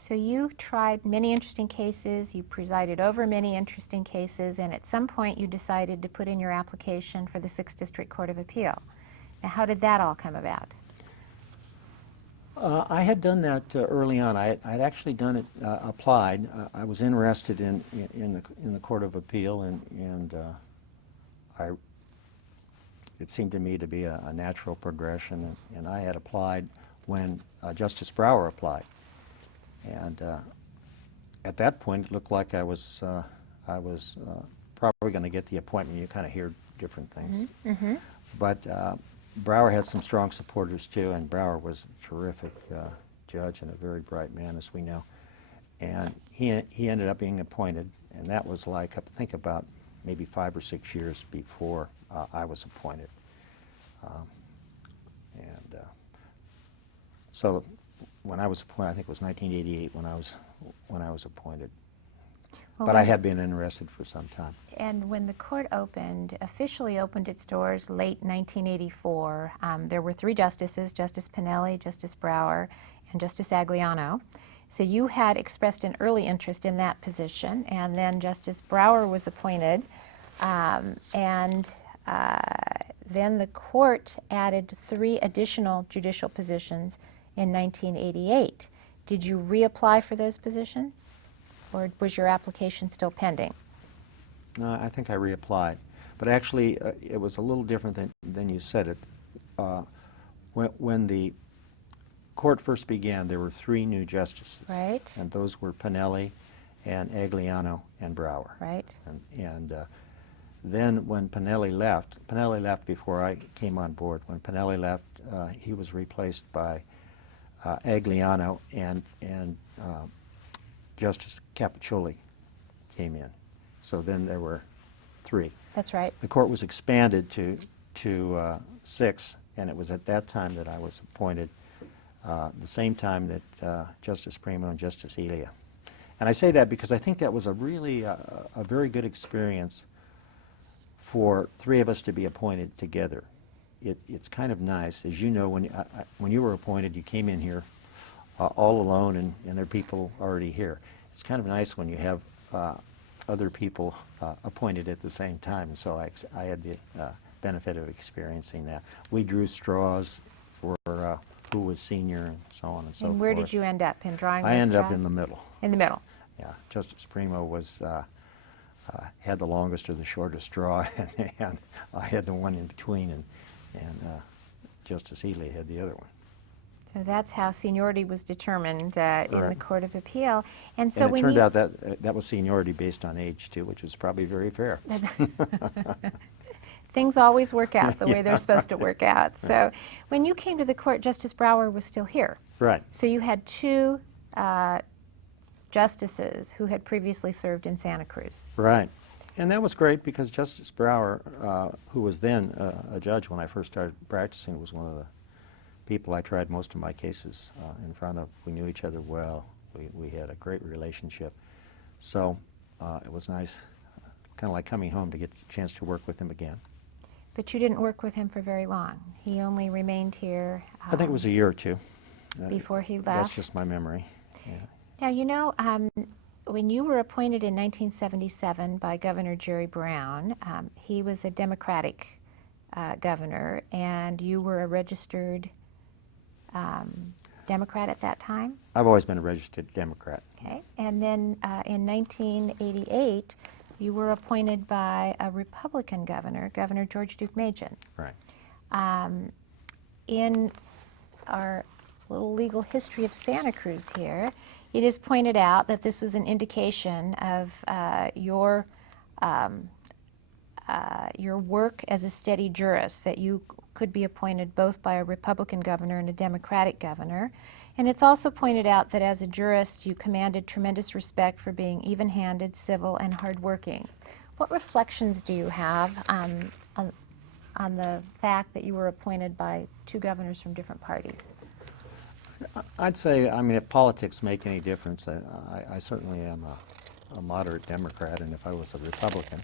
So you tried many interesting cases, you presided over many interesting cases, and at some point you decided to put in your application for the 6th District Court of Appeal. Now, how did that all come about? I had done that early on. I'd actually done it, applied. I was interested in the Court of Appeal, and I it seemed to me to be a natural progression, and I had applied when Justice Brauer applied. And at that point, it looked like I was probably going to get the appointment. You kind of hear different things. Mm-hmm. But Brauer had some strong supporters too, and Brauer was a terrific judge and a very bright man, as we know. And he ended up being appointed, and that was like, I think about maybe 5 or 6 years before I was appointed. So when I was appointed, I think it was 1988 when I was appointed. Well, But I had been interested for some time. And when the court officially opened its doors late 1984, there were 3 justices, Justice Pinelli, Justice Brauer, and Justice Agliano. So you had expressed an early interest in that position, and then Justice Brauer was appointed, and then the court added 3 additional judicial positions in 1988. Did you reapply for those positions, or was your application still pending? No, I think I reapplied. But actually, it was a little different than you said it. When the court first began, there were 3 new justices. Right. And those were Pinelli and Agliano and Brauer. Right. And then when Pinelli left before I came on board. When Pinelli left, he was replaced by Agliano, and Justice Capiccioli came in. So then there were 3. That's right. The court was expanded to 6, and it was at that time that I was appointed, the same time that Justice Primo and Justice Elia. And I say that because I think that was a really a very good experience for 3 of us to be appointed together. It's kind of nice. As you know, when you were appointed, you came in here all alone, and there are people already here. It's kind of nice when you have other people appointed at the same time. So I had the benefit of experiencing that. We drew straws for who was senior and so on and so forth. And where did you end up in drawing those I ended up straws? in the middle. In the middle. Yeah, Justice Primo was had the longest or the shortest straw, and I had the one in between, and Justice Elia had the other one. So that's how seniority was determined in the Correct. Court of Appeal. And so And it when turned you out that was seniority based on age too, which was probably very fair. things always work out the way Yeah. they're supposed to work out. So when you came to the court, Justice Brauer was still here. Right. So you had 2 justices who had previously served in Santa Cruz. Right. And that was great because Justice Brauer, who was then a judge when I first started practicing, was one of the people I tried most of my cases in front of. We knew each other well. We had a great relationship. So it was nice, kind of like coming home, to get the chance to work with him again. But you didn't work with him for very long. He only remained here I think it was a year or 2. before he left. That's just my memory. Yeah. Now, you know, when you were appointed in 1977 by Governor Jerry Brown, he was a Democratic governor, and you were a registered Democrat at that time. I've always been a registered Democrat. Okay. And then in 1988, you were appointed by a Republican governor, Governor George Duke Machen. Right. In our little legal history of Santa Cruz here, it is pointed out that this was an indication of your work as a steady jurist, that you could be appointed both by a Republican governor and a Democratic governor. And it's also pointed out that as a jurist, you commanded tremendous respect for being even-handed, civil, and hardworking. What reflections do you have on the fact that you were appointed by 2 governors from different parties? I'd say, I mean, if politics make any difference, I certainly am a moderate Democrat, and if I was a Republican,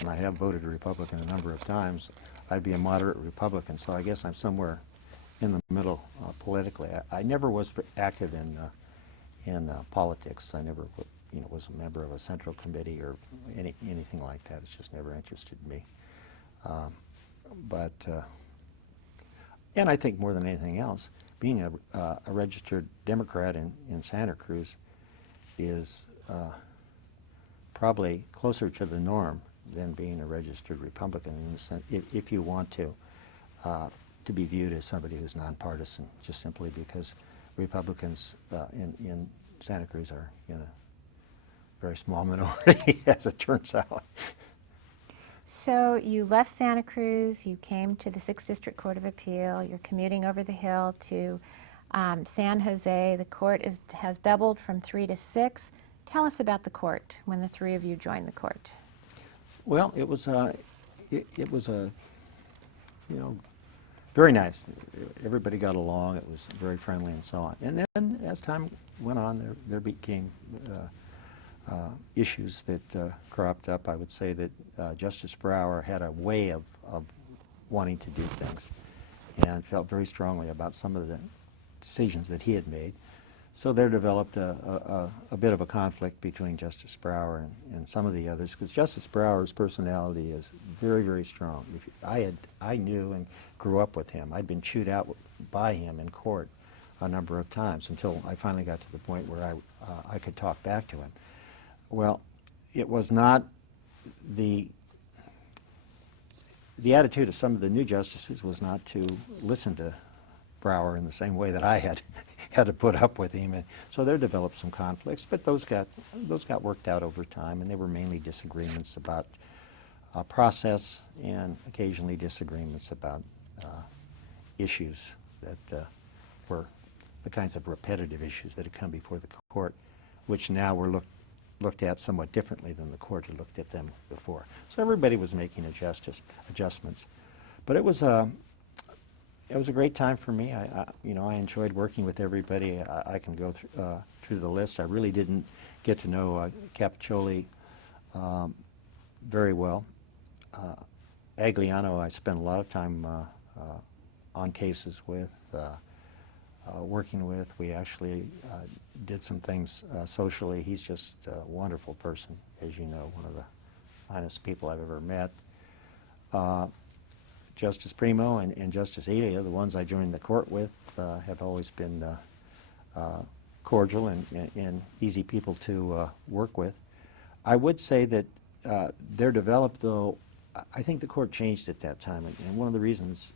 and I have voted Republican a number of times, I'd be a moderate Republican. So I guess I'm somewhere in the middle politically. I never was active in politics. I never, was a member of a central committee or anything like that. It's just never interested me. And I think more than anything else, being a registered Democrat in Santa Cruz is probably closer to the norm than being a registered Republican in the sense, if you want to to be viewed as somebody who's nonpartisan, just simply because Republicans in Santa Cruz are in a very small minority, as it turns out. So you left Santa Cruz, you came to the 6th District Court of Appeal, you're commuting over the hill to San Jose. The court has doubled from 3 to 6. Tell us about the court when the three of you joined the court. Well, it was very nice. Everybody got along. It was very friendly and so on. And then as time went on, there became issues that cropped up. I would say that Justice Brauer had a way of wanting to do things and felt very strongly about some of the decisions that he had made. So there developed a bit of a conflict between Justice Brauer and some of the others, because Justice Brauer's personality is very, very strong. I knew and grew up with him. I'd been chewed out by him in court a number of times until I finally got to the point where I could talk back to him. Well, it was not the attitude of some of the new justices was not to listen to Brauer in the same way that I had to put up with him. And so there developed some conflicts, but those got worked out over time, and they were mainly disagreements about process and occasionally disagreements about issues that were the kinds of repetitive issues that had come before the court, which now were looked at somewhat differently than the court had looked at them before. So everybody was making adjustments. But it was a great time for me. I enjoyed working with everybody. I can go through the list. I really didn't get to know Capiccioli very well. Agliano, I spent a lot of time on cases with, working with. We actually did some things socially. He's just a wonderful person, as you know, one of the finest people I've ever met. Justice Primo and Justice Elia, the ones I joined the court with, have always been cordial and easy people to work with. I would say that there developed, though, I think the court changed at that time, and one of the reasons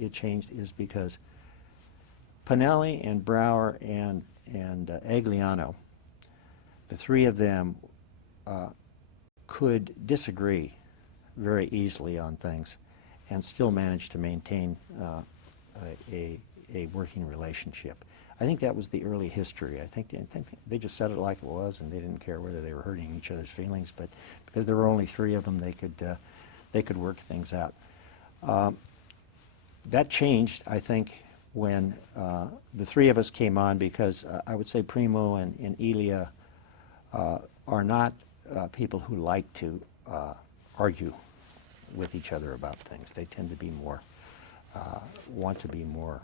it changed is because Pinelli and Brauer and Agliano, the three of them could disagree very easily on things and still manage to maintain a working relationship. I think that was the early history. I think they just said it like it was, and they didn't care whether they were hurting each other's feelings. But because there were only three of them, they could work things out. That changed, I think, when the three of us came on, because I would say Primo and Elia are not people who like to argue with each other about things. They tend to be more, want to be more,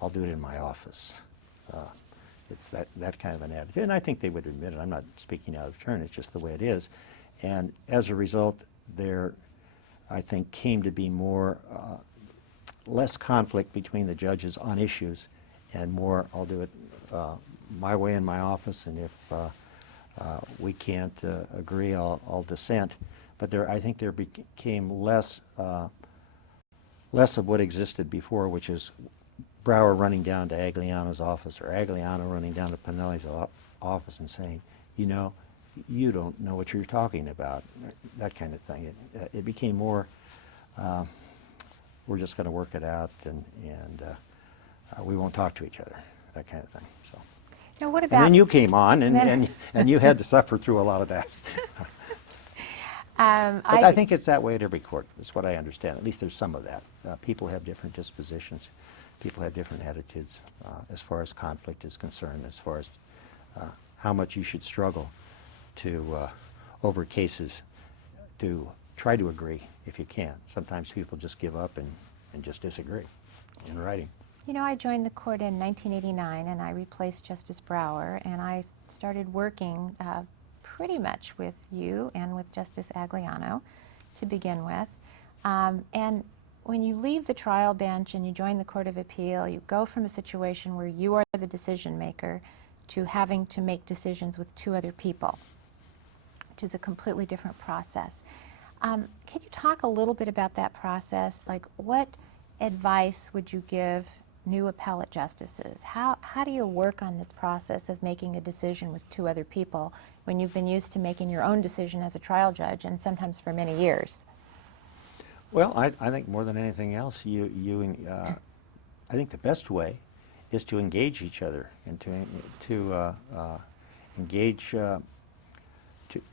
I'll do it in my office. It's that kind of an attitude. And I think they would admit it. I'm not speaking out of turn. It's just the way it is. And as a result, there, I think, came to be more, less conflict between the judges on issues and more, I'll do it my way in my office, and if we can't agree, I'll dissent. But I think there became less of what existed before, which is Brauer running down to Agliano's office, or Agliano running down to Pinelli's office and saying, you don't know what you're talking about, that kind of thing. It became more, we're just going to work it out, and we won't talk to each other, that kind of thing. So. Now, what about? And then you came on, and you had to suffer through a lot of that. But I think it's that way at every court, is what I understand. At least there's some of that. People have different dispositions. People have different attitudes as far as conflict is concerned, as far as how much you should struggle to, over cases, to try to agree if you can. Sometimes people just give up and just disagree in writing. I joined the court in 1989, and I replaced Justice Brauer, and I started working pretty much with you and with Justice Agliano to begin with. And when you leave the trial bench and you join the Court of Appeal, you go from a situation where you are the decision maker to having to make decisions with two other people, which is a completely different process. Can you talk a little bit about that process? Like, what advice would you give new appellate justices? How do you work on this process of making a decision with two other people when you've been used to making your own decision as a trial judge, and sometimes for many years? Well, I think more than anything else, I think the best way is to engage each other and to engage, to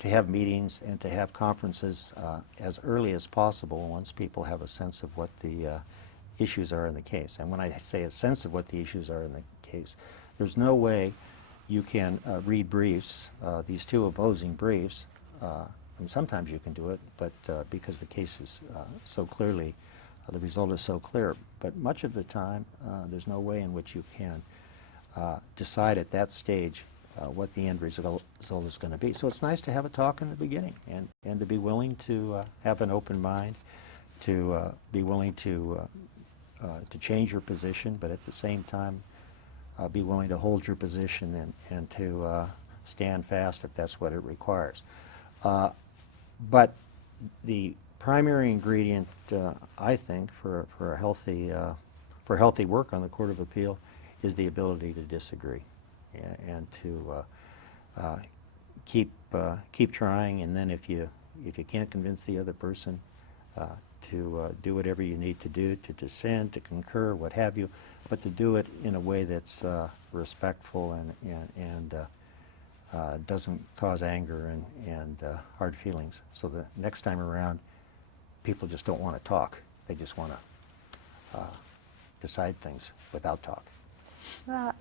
have meetings and to have conferences as early as possible once people have a sense of what the issues are in the case. And when I say a sense of what the issues are in the case, there's no way you can read briefs, these two opposing briefs, and sometimes you can do it, but because the case is so clearly, the result is so clear. But much of the time, there's no way in which you can decide at that stage what the end result is going to be. So it's nice to have a talk in the beginning and to be willing to have an open mind, to be willing to change your position, but at the same time be willing to hold your position and to stand fast if that's what it requires. But the primary ingredient, I think, for healthy work on the Court of Appeal is the ability to disagree and to keep trying. And then if you can't convince the other person, to do whatever you need to do, to dissent, to concur, what have you, but to do it in a way that's respectful and doesn't cause anger and hard feelings. So the next time around, people just don't want to talk. They just want to decide things without talk. Well,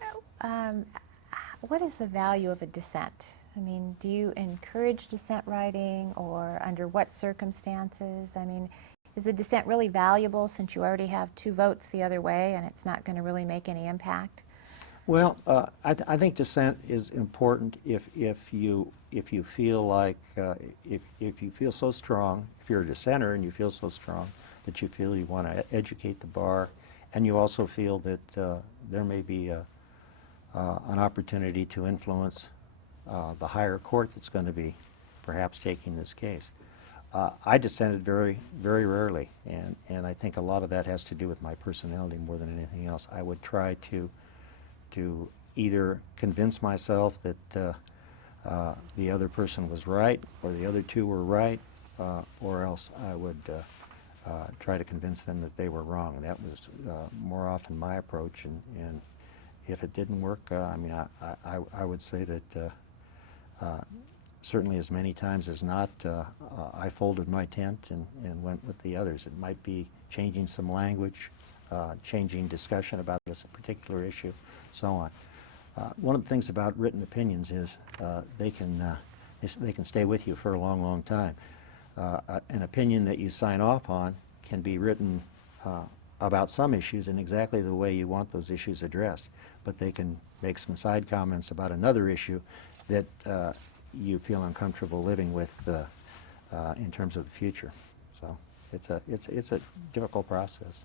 what is the value of a dissent? I mean, do you encourage dissent writing, or under what circumstances? I mean, is a dissent really valuable since you already have two votes the other way and it's not going to really make any impact? Well, I think dissent is important if you feel like if you feel so strong, if you're a dissenter and you feel so strong that you feel you want to educate the bar, and you also feel that there may be an opportunity to influence the higher court that's going to be perhaps taking this case. I dissented very, very rarely, and I think a lot of that has to do with my personality more than anything else. I would try to either convince myself that the other person was right, or the other two were right, or else I would try to convince them that they were wrong. And that was more often my approach, and if it didn't work, I mean, I would say that certainly as many times as not, I folded my tent and went with the others. It might be changing some language, changing discussion about a particular issue, so on. One of the things about written opinions is they can stay with you for a long, long time. An opinion that you sign off on can be written about some issues in exactly the way you want those issues addressed, but they can make some side comments about another issue that you feel uncomfortable living with in terms of the future. So it's a difficult process.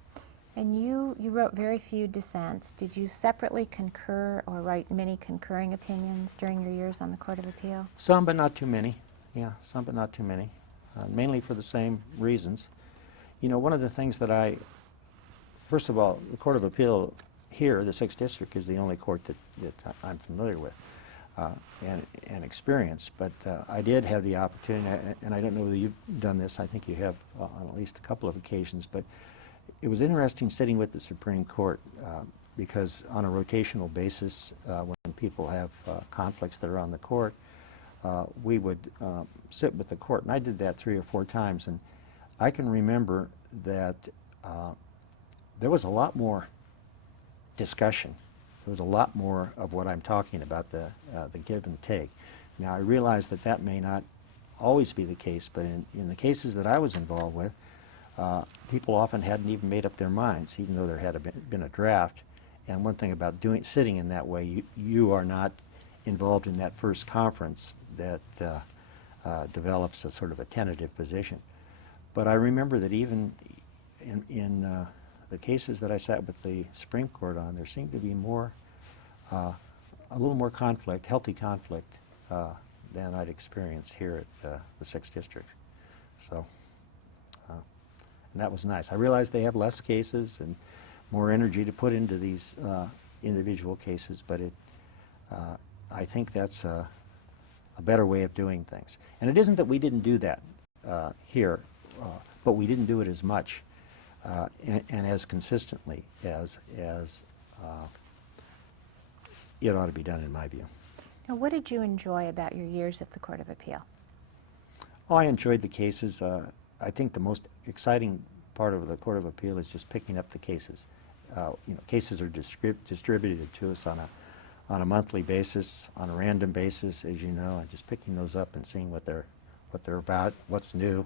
And you wrote very few dissents. Did you separately concur or write many concurring opinions during your years on the Court of Appeal? Some, but not too many. Yeah, some, but not too many. Mainly for the same reasons. You know, one of the things that first of all, the Court of Appeal here, the 6th District, is the only court that I'm familiar with and experienced. But I did have the opportunity, and I don't know whether you've done this, I think you have on at least a couple of occasions, but it was interesting sitting with the Supreme Court because on a rotational basis, when people have conflicts that are on the court, we would sit with the court, and I did that 3 or 4 times, and I can remember that there was a lot more discussion. There was a lot more of what I'm talking about, the give and take. Now, I realize that may not always be the case, but in the cases that I was involved with, people often hadn't even made up their minds, even though there had been a draft. And one thing about sitting in that way, you are not involved in that first conference that develops a sort of a tentative position. But I remember that even in the cases that I sat with the Supreme Court on, there seemed to be a little more conflict, healthy conflict, than I'd experienced here at the 6th District. So And that was nice. I realized they have less cases and more energy to put into these individual cases, but I think that's a better way of doing things. And it isn't that we didn't do that here, but we didn't do it as much and as consistently as it ought to be done, in my view. Now, what did you enjoy about your years at the Court of Appeal? Oh, I enjoyed the cases. I think the most exciting part of the Court of Appeal is just picking up the cases. Cases are distributed to us on a monthly basis, on a random basis, as you know, and just picking those up and seeing what they're about, what's new,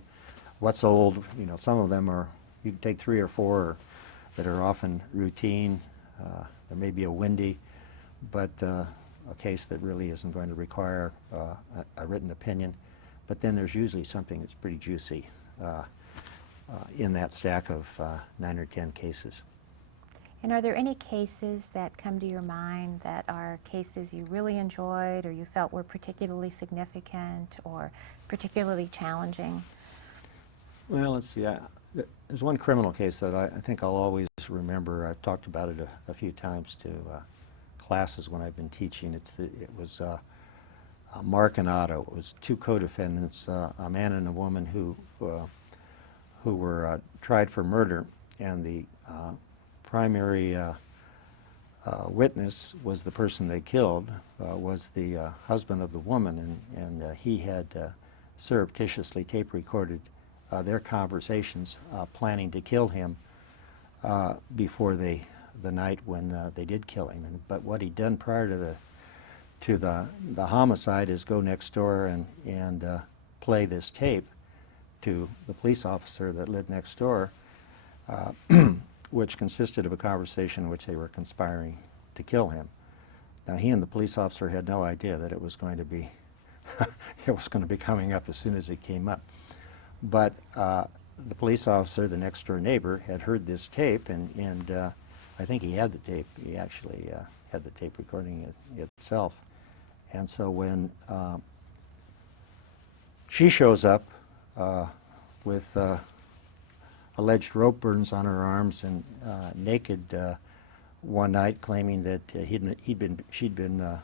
what's old. Some of them you can take 3 or 4 that are often routine. There may be a windy, but a case that really isn't going to require a written opinion. But then there's usually something that's pretty juicy in that stack of 9 or 10 cases. And are there any cases that come to your mind that are cases you really enjoyed or you felt were particularly significant or particularly challenging? Well, let's see. There's one criminal case that I think I'll always remember. I've talked about it a few times to classes when I've been teaching. It was Mark and Otto. It was 2 co-defendants, a man and a woman who were tried for murder, and the primary witness was the person they killed, was the husband of the woman, and he had surreptitiously tape recorded their conversations planning to kill him before the night when they did kill him. But what he'd done prior to the homicide is go next door and play this tape to the police officer that lived next door, which consisted of a conversation in which they were conspiring to kill him. Now, he and the police officer had no idea that it was going to be coming up as soon as it came up. But the police officer, the next door neighbor, had heard this tape, and I think he had the tape. He actually had the tape recording itself. And so when she shows up with alleged rope burns on her arms and naked one night, claiming that she'd been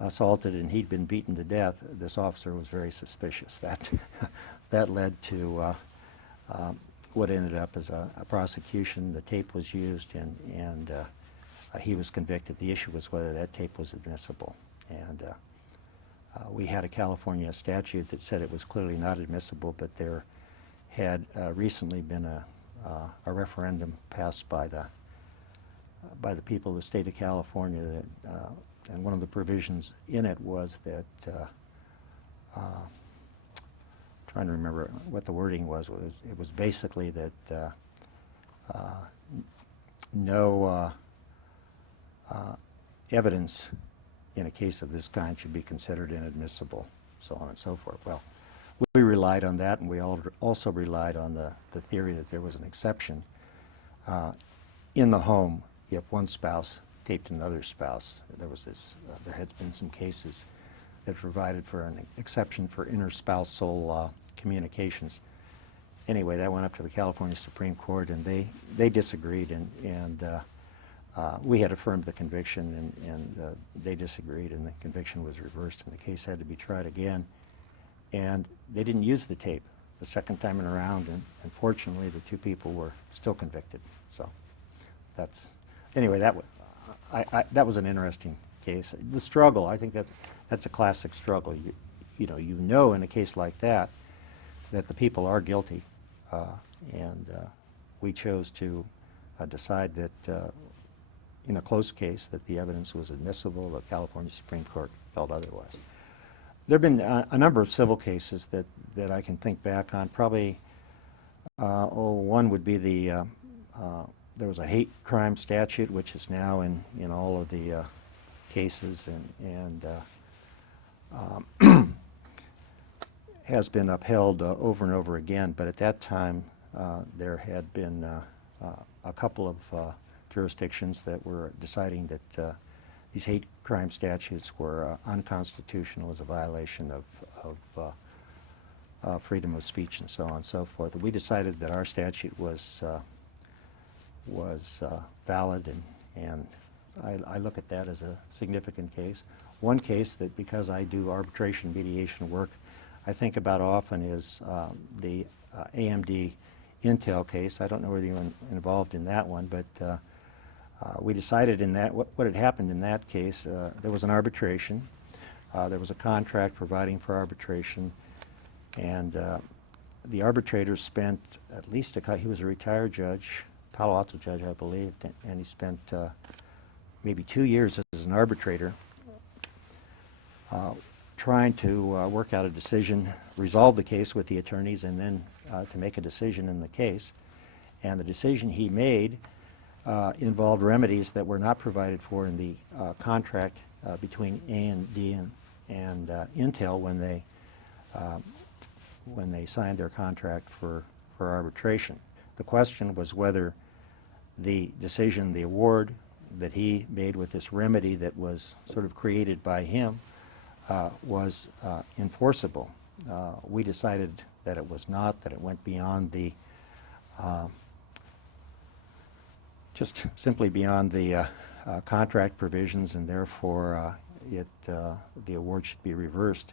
assaulted and he'd been beaten to death, this officer was very suspicious. That led to what ended up as a prosecution. The tape was used, and he was convicted. The issue was whether that tape was admissible. And we had a California statute that said it was clearly not admissible, but there had recently been a referendum passed by the people of the state of California, and one of the provisions in it was that, trying to remember what the wording was, it was basically that no evidence in a case of this kind should be considered inadmissible, so on and so forth. Well, we relied on that, and we also relied on the theory that there was an exception in the home if one spouse taped another spouse. There had been some cases that provided for an exception for interspousal communications. Anyway, that went up to the California Supreme Court, and they disagreed, and we had affirmed the conviction, and they disagreed, and the conviction was reversed, and the case had to be tried again. And they didn't use the tape the second time around, and fortunately the 2 people were still convicted. So anyway, that was an interesting case. The struggle, I think that's a classic struggle. You know in a case like that the people are guilty, and we chose to decide that in a close case that the evidence was admissible. The California Supreme Court felt otherwise. There have been a number of civil cases that I can think back on. Probably one would be there was a hate crime statute, which is now in all of the cases, and has been upheld over and over again. But at that time, there had been a couple of jurisdictions that were deciding that these hate crime statutes were unconstitutional as a violation freedom of speech and so on and so forth. We decided that our statute was valid, and I look at that as a significant case. One case that, because I do arbitration mediation work, I think about often is the AMD Intel case. I don't know whether you were involved in that one, but we decided in that, what had happened in that case, there was an arbitration. There was a contract providing for arbitration, and the arbitrator spent at least he was a retired judge, Palo Alto judge, I believe, and he spent maybe 2 years as an arbitrator trying to work out a decision, resolve the case with the attorneys, and then to make a decision in the case. And the decision he made involved remedies that were not provided for in the contract between AMD and Intel when they signed their contract for arbitration. The question was whether the decision, the award that he made with this remedy that was sort of created by him was enforceable. We decided that it was not, that it went beyond the just simply beyond the contract provisions, and therefore the award should be reversed.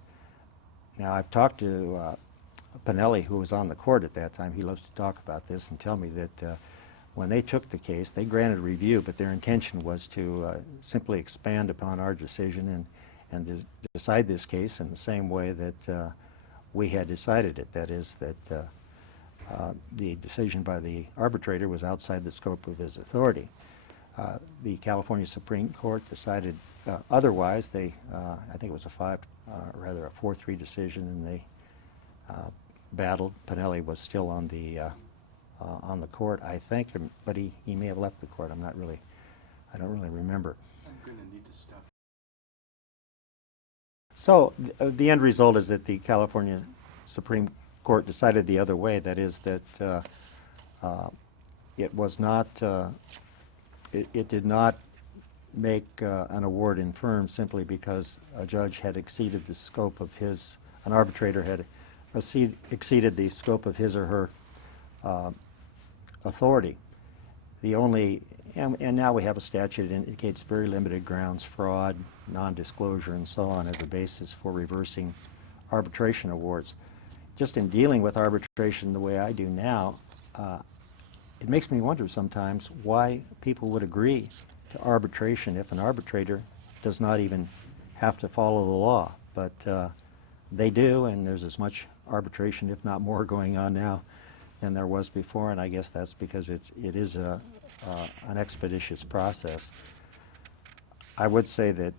Now, I've talked to Pinelli, who was on the court at that time. He loves to talk about this and tell me that when they took the case, they granted review, but their intention was to simply expand upon our decision and decide this case in the same way that we had decided it. That is, that the decision by the arbitrator was outside the scope of his authority. The California Supreme Court decided otherwise. They, I think it was a 4-3 decision, and they battled. Pinelli was still on the court, I think, but he may have left the court. I don't really remember. I'm going to need to stop. So the end result is that the California Supreme Court decided the other way. That is, that it was not, it did not make an award infirm simply because a judge had exceeded the scope of his, an arbitrator had exceeded the scope of his or her authority. The only, and now we have a statute that indicates very limited grounds, fraud, non-disclosure, and so on, as a basis for reversing arbitration awards. Just in dealing with arbitration the way I do now, it makes me wonder sometimes why people would agree to arbitration if an arbitrator does not even have to follow the law. But they do, and there's as much arbitration, if not more, going on now than there was before, and I guess that's because it is an expeditious process. I would say that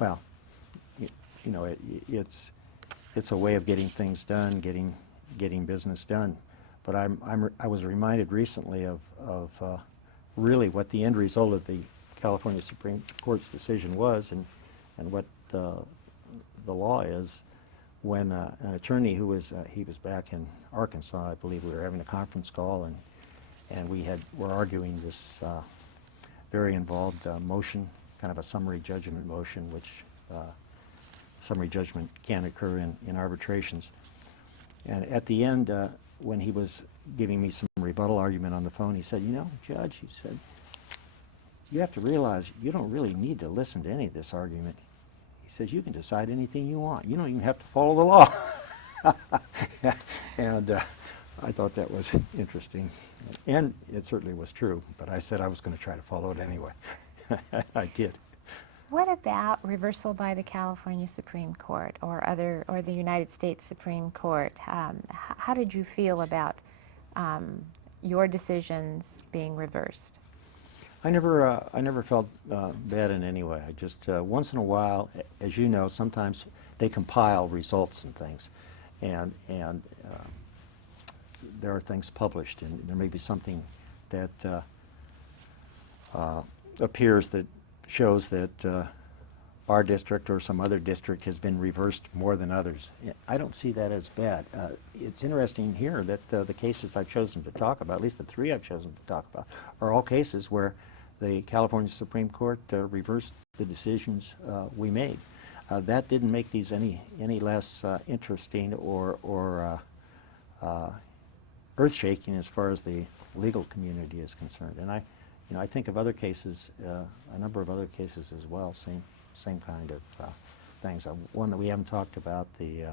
well, you know, it's a way of getting things done, getting business done. But I was reminded recently of really what the end result of the California Supreme Court's decision was, and what the law is. When an attorney who was he was back in Arkansas, I believe, we were having a conference call, and were arguing this very involved motion, kind of a summary judgment motion, which summary judgment can occur in arbitrations. And at the end, when he was giving me some rebuttal argument on the phone, he said, "You know, Judge," he said, "you have to realize you don't really need to listen to any of this argument." He says, "You can decide anything you want. You don't even have to follow the law." And I thought that was interesting. And it certainly was true, but I said I was going to try to follow it anyway. I did. What about reversal by the California Supreme Court or the United States Supreme Court? How did you feel about your decisions being reversed? I never felt bad in any way. I just once in a while, as you know, sometimes they compile results and things, and there are things published, and there may be something that appears that shows that our district or some other district has been reversed more than others. I don't see that as bad. It's interesting here that the cases I've chosen to talk about, at least the three I've chosen to talk about, are all cases where the California Supreme Court reversed the decisions we made. That didn't make these any less interesting or earth-shaking as far as the legal community is concerned. And I think of other cases, a number of other cases as well, same kind of things. One that we haven't talked about, the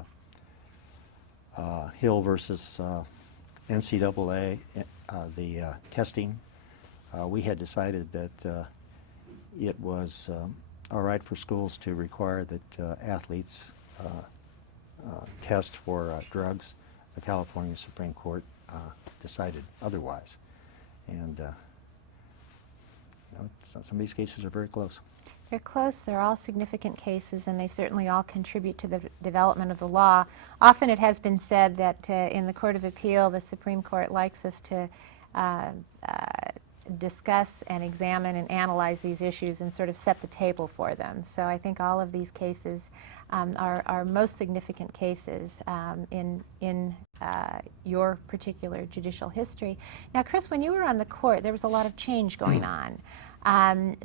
Hill versus NCAA, the testing. We had decided that it was all right for schools to require that athletes test for drugs. The California Supreme Court decided otherwise. And some of these cases are very close. They're close, they're all significant cases, and they certainly all contribute to the development of the law. Often it has been said that in the Court of Appeal, the Supreme Court likes us to discuss and examine and analyze these issues and sort of set the table for them. So I think all of these cases are most significant cases in your particular judicial history. Now, Chris, when you were on the court, there was a lot of change going on.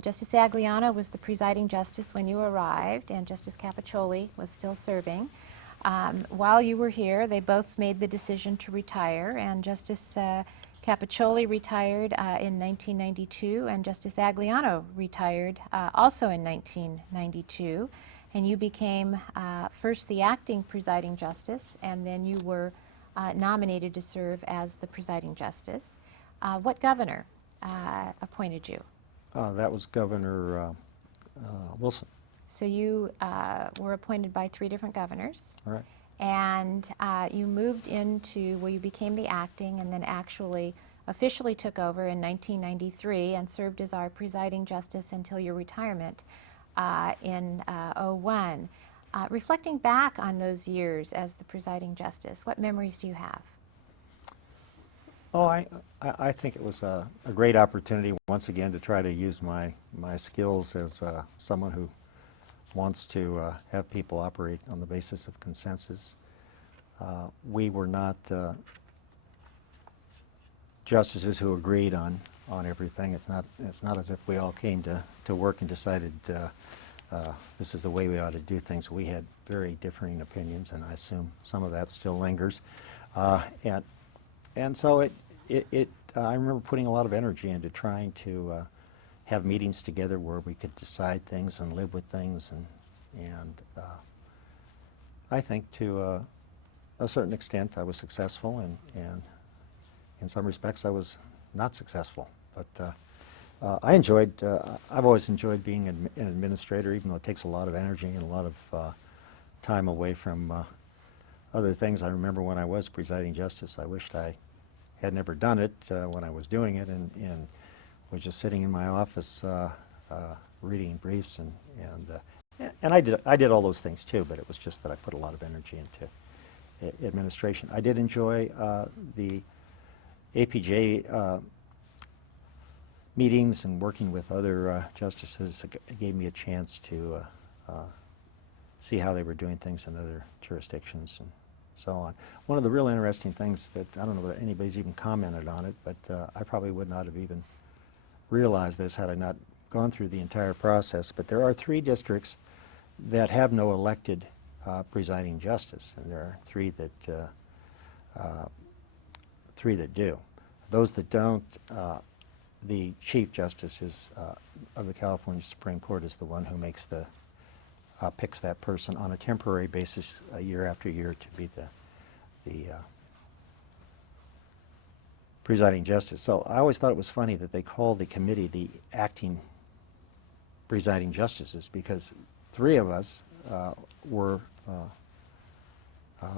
Justice Agliano was the presiding justice when you arrived, and Justice Capiccioli was still serving. While you were here, they both made the decision to retire, and Justice Capiccioli retired in 1992, and Justice Agliano retired also in 1992. And you became first the acting presiding justice, and then you were nominated to serve as the presiding justice. What governor appointed you? That was Governor Wilson. So you were appointed by 3 different governors. All right. And you moved into, well, you became the acting and then actually officially took over in 1993 and served as our presiding justice until your retirement in '01. Reflecting back on those years as the presiding justice, what memories do you have? Oh, I think it was a great opportunity once again to try to use my skills as someone who wants to have people operate on the basis of consensus. We were not justices who agreed on everything. It's not as if we all came to work and decided this is the way we ought to do things. We had very differing opinions, and I assume some of that still lingers. And so I remember putting a lot of energy into trying to have meetings together where we could decide things and live with things, and I think to a certain extent I was successful, and in some respects I was not successful. But I've always enjoyed being an administrator, even though it takes a lot of energy and a lot of time away from other things. I remember when I was presiding justice, I wished I had never done it when I was doing it, and was just sitting in my office reading briefs, and I did all those things too, but it was just that I put a lot of energy into administration. I did enjoy the APJ meetings and working with other justices. It gave me a chance to see how they were doing things in other jurisdictions and so on. One of the real interesting things that, I don't know whether anybody's even commented on it, but I probably would not have even realized this had I not gone through the entire process, but there are 3 districts that have no elected presiding justice, and there are 3 that do. Those that don't, the Chief Justice of the California Supreme Court is the one who makes picks that person on a temporary basis year after year to be the presiding justice. So I always thought it was funny that they call the committee the acting presiding justices, because 3 of us were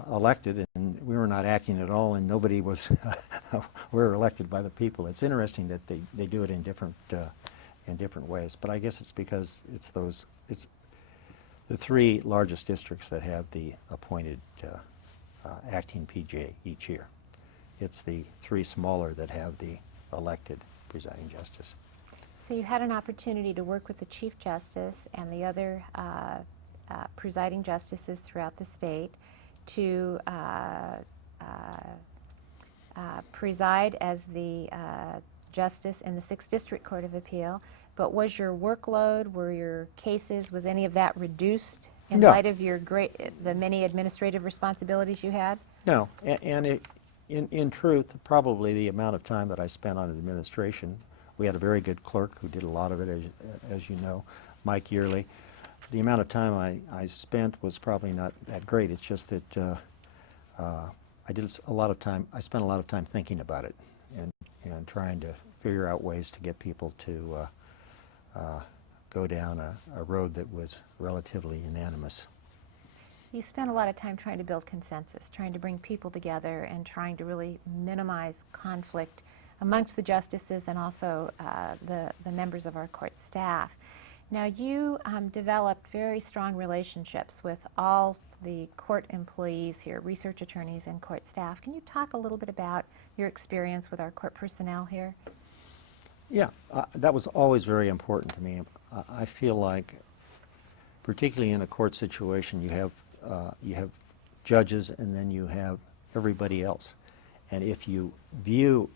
elected, and we were not acting at all, and nobody was we were elected by the people. It's interesting that they do it in different ways, but I guess it's because it's the 3 largest districts that have the appointed acting PJ each year. It's the 3 smaller that have the elected presiding justice. So you had an opportunity to work with the Chief Justice and the other presiding justices throughout the state to preside as the justice in the 6th District Court of Appeal. But was your workload, were your cases, was any of that reduced in No. light of the many administrative responsibilities you had? No, in truth, probably the amount of time that I spent on administration, we had a very good clerk who did a lot of it, as you know, Mike Yearley. The amount of time I spent was probably not that great. It's just that I spent a lot of time thinking about it and trying to figure out ways to get people to go down a road that was relatively unanimous. You spent a lot of time trying to build consensus, trying to bring people together and trying to really minimize conflict amongst the justices and also the members of our court staff. Now, you developed very strong relationships with all the court employees here, research attorneys and court staff. Can you talk a little bit about your experience with our court personnel here? Yeah, that was always very important to me. I feel like, particularly in a court situation, you have judges and then you have everybody else. And if you view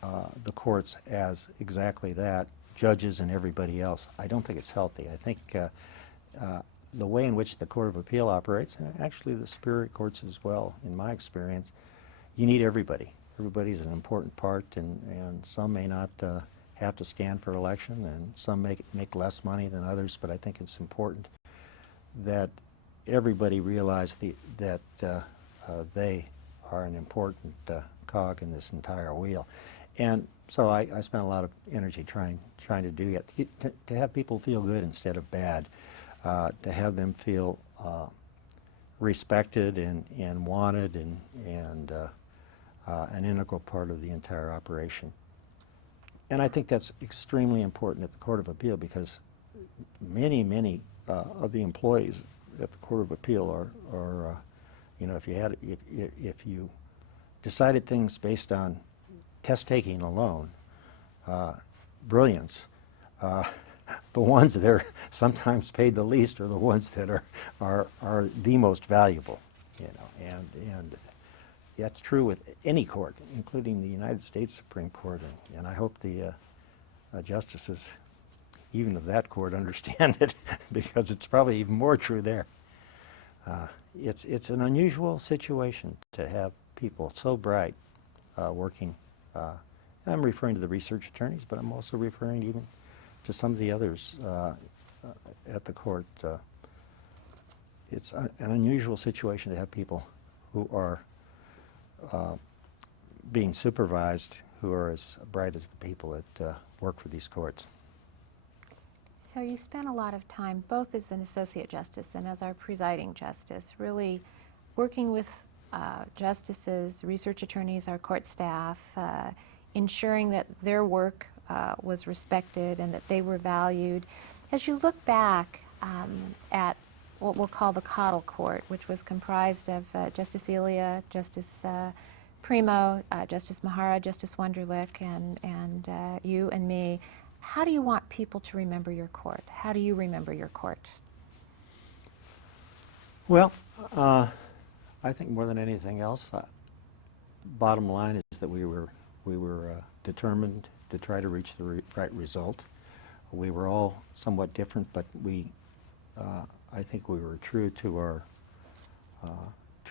the courts as exactly that, judges and everybody else, I don't think it's healthy. I think the way in which the Court of Appeal operates, and actually the Superior Courts as well, in my experience, you need everybody. Everybody's an important part, and some may not have to stand for election, and some make less money than others, but I think it's important that everybody realize that they are an important cog in this entire wheel. And so I spent a lot of energy trying to do it, to have people feel good instead of bad, to have them feel respected and wanted and an integral part of the entire operation. And I think that's extremely important at the Court of Appeal because many of the employees at the Court of Appeal are if you decided things based on test taking alone, brilliance, the ones that are sometimes paid the least are the ones that are the most valuable, and that's true with any court, including the United States Supreme Court, and I hope the justices, even of that court, understand it because it's probably even more true there. It's an unusual situation to have people so bright working. I'm referring to the research attorneys, but I'm also referring even to some of the others at the court. It's an unusual situation to have people who are being supervised who are as bright as the people that work for these courts. So you spent a lot of time, both as an associate justice and as our presiding justice, really working with justices, research attorneys, our court staff, ensuring that their work was respected and that they were valued. As you look back at what we'll call the Cottle Court, which was comprised of Justice Elia, Justice Primo, Justice Mahara, Justice Wunderlich, and you and me, how do you want people to remember your court? How do you remember your court? Well, I think more than anything else, bottom line is that we were determined to try to reach the right result. We were all somewhat different, but I think we were true to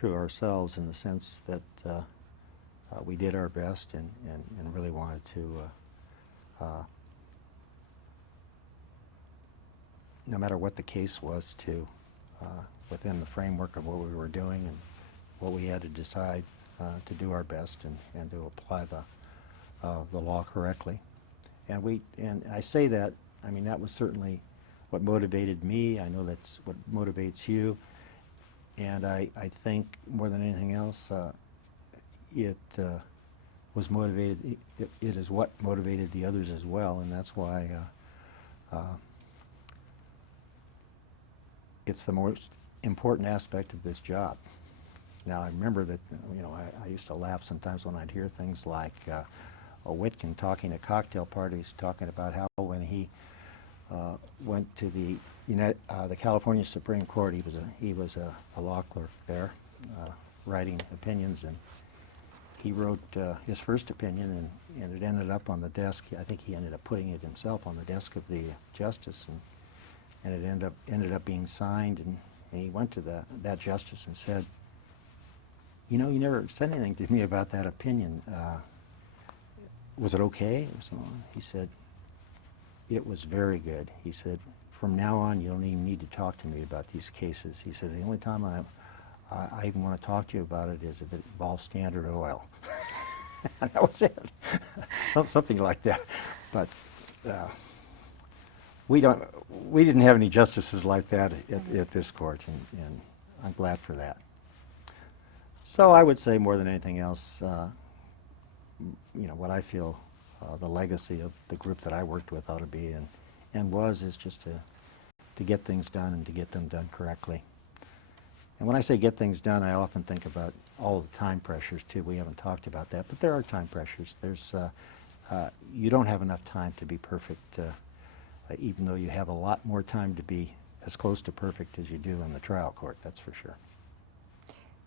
ourselves in the sense that we did our best and really wanted to, no matter what the case was, to within the framework of what we were doing and what we had to decide, to do our best and to apply the law correctly. And I say that, I mean, that was certainly what motivated me. I know that's what motivates you. And I think more than anything else, it was motivated, it is what motivated the others as well, and that's why it's the most important aspect of this job. Now, I remember that, I used to laugh sometimes when I'd hear things like Whitkin talking at cocktail parties, talking about how when he went to the California Supreme Court, he was a law clerk there, writing opinions, and he wrote his first opinion, and it ended up on the desk. I think he ended up putting it himself on the desk of the justice, and it ended up being signed, And he went to that justice and said, you know, you never said anything to me about that opinion. Was it okay? Or so on. He said, it was very good. He said, from now on, you don't even need to talk to me about these cases. He says, the only time I even want to talk to you about it is if it involves Standard Oil. And that was it. Something like that. But we didn't have any justices like that at this court, and I'm glad for that. So I would say more than anything else, you know, what I feel the legacy of the group that I worked with ought to be is just to get things done and to get them done correctly. And when I say get things done, I often think about all the time pressures too. We haven't talked about that, but there are time pressures. There's you don't have enough time to be perfect, even though you have a lot more time to be as close to perfect as you do in the trial court, that's for sure.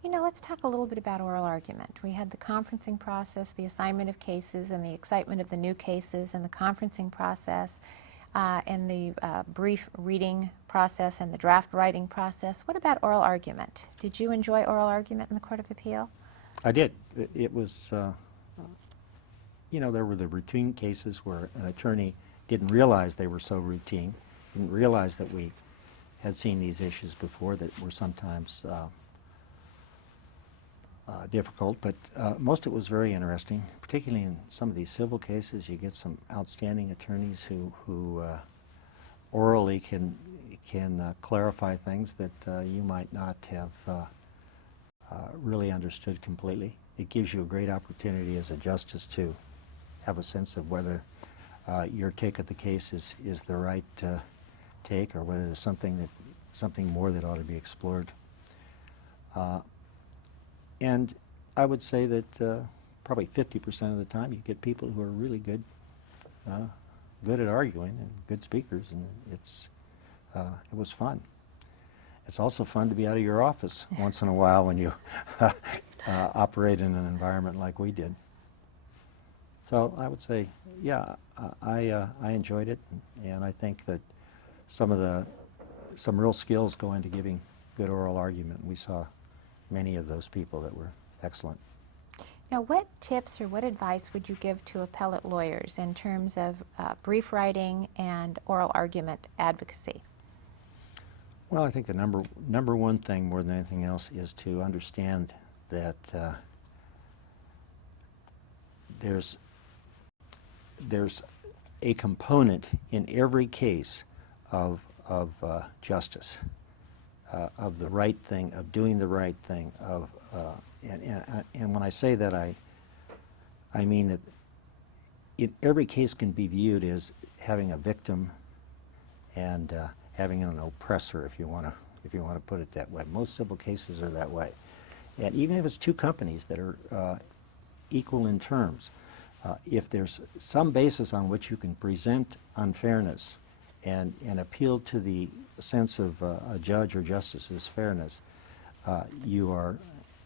You know, let's talk a little bit about oral argument. We had the conferencing process, the assignment of cases, and the excitement of the new cases, and the conferencing process, and the brief reading process, and the draft writing process. What about oral argument? Did you enjoy oral argument in the Court of Appeal? I did. It was, you know, there were the routine cases where an attorney didn't realize they were so routine, didn't realize that we had seen these issues before that were sometimes difficult, but most of it was very interesting, particularly in some of these civil cases. You get some outstanding attorneys who orally can clarify things that you might not have really understood completely. It gives you a great opportunity as a justice to have a sense of whether your take of the case is the right take, or whether there's something more that ought to be explored. And I would say that probably 50% of the time you get people who are really good at arguing and good speakers, and it was fun. It's also fun to be out of your office once in a while when you operate in an environment like we did. So I would say, yeah, I enjoyed it, and I think that some real skills go into giving good oral argument. We saw many of those people that were excellent. Now, what tips or what advice would you give to appellate lawyers in terms of brief writing and oral argument advocacy? Well, I think the number one thing more than anything else is to understand that there's a component in every case of justice, of the right thing, of doing the right thing, and when I say that, I mean that every case can be viewed as having a victim and having an oppressor, if you want to put it that way. Most civil cases are that way, and even if it's two companies that are equal in terms, if there's some basis on which you can present unfairness and appeal to the sense of a judge or justice's fairness, you are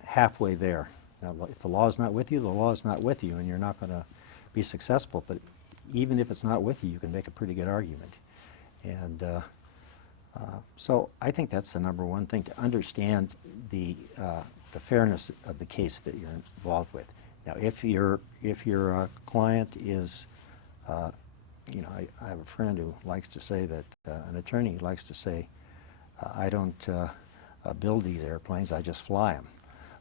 halfway there. Now, if the law is not with you, the law is not with you, and you're not going to be successful. But even if it's not with you, you can make a pretty good argument. And so I think that's the number one thing, to understand the fairness of the case that you're involved with. Now, if your client is, you know, I have a friend who likes to say that, an attorney likes to say, I don't build these airplanes, I just fly them,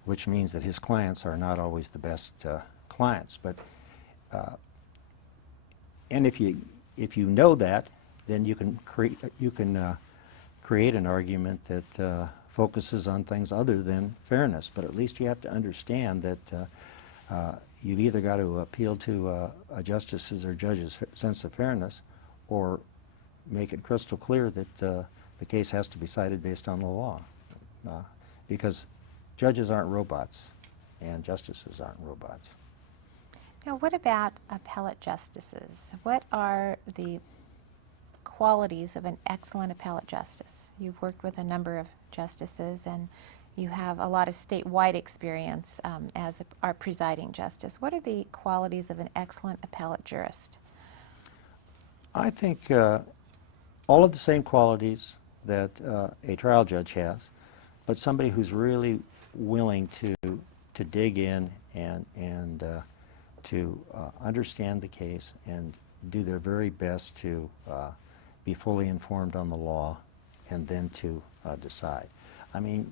which means that his clients are not always the best clients. But and if you know that, then you can create an argument that focuses on things other than fairness. But at least you have to understand that you've either got to appeal to a justice's or judge's sense of fairness, or make it crystal clear that the case has to be cited based on the law, because judges aren't robots and justices aren't robots. Now, what about appellate justices? What are the qualities of an excellent appellate justice? You've worked with a number of justices, and you have a lot of statewide experience as our presiding justice. What are the qualities of an excellent appellate jurist? I think all of the same qualities that a trial judge has, but somebody who's really willing to dig in and to understand the case and do their very best to be fully informed on the law and then to decide. I mean,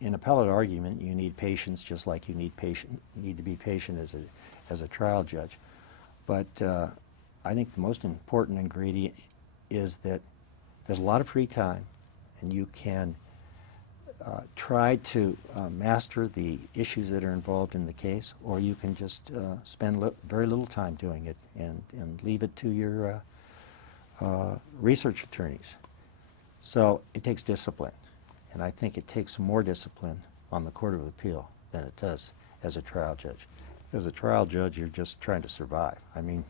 in appellate argument, you need patience just like you need to be patient as a trial judge. But I think the most important ingredient is that there's a lot of free time, and you can try to master the issues that are involved in the case, or you can just spend very little time doing it and leave it to your research attorneys. So it takes discipline, and I think it takes more discipline on the Court of Appeal than it does as a trial judge. As a trial judge, you're just trying to survive. I mean,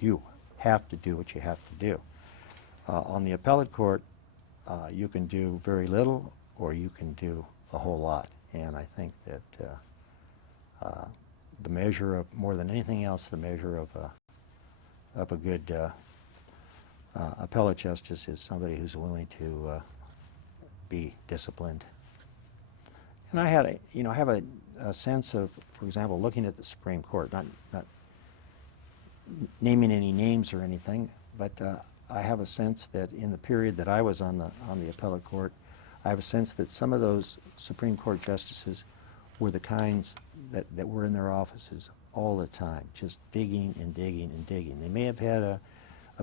you have to do what you have to do. On the appellate court, you can do very little, or you can do a whole lot. And I think that the measure of, more than anything else, the measure of a good appellate justice is somebody who's willing to be disciplined. And I had have a sense of, for example, looking at the Supreme Court, not naming any names or anything, but I have a sense that in the period that I was on the appellate court, I have a sense that some of those Supreme Court justices were the kinds that were in their offices all the time, just digging and digging and digging. They may have had a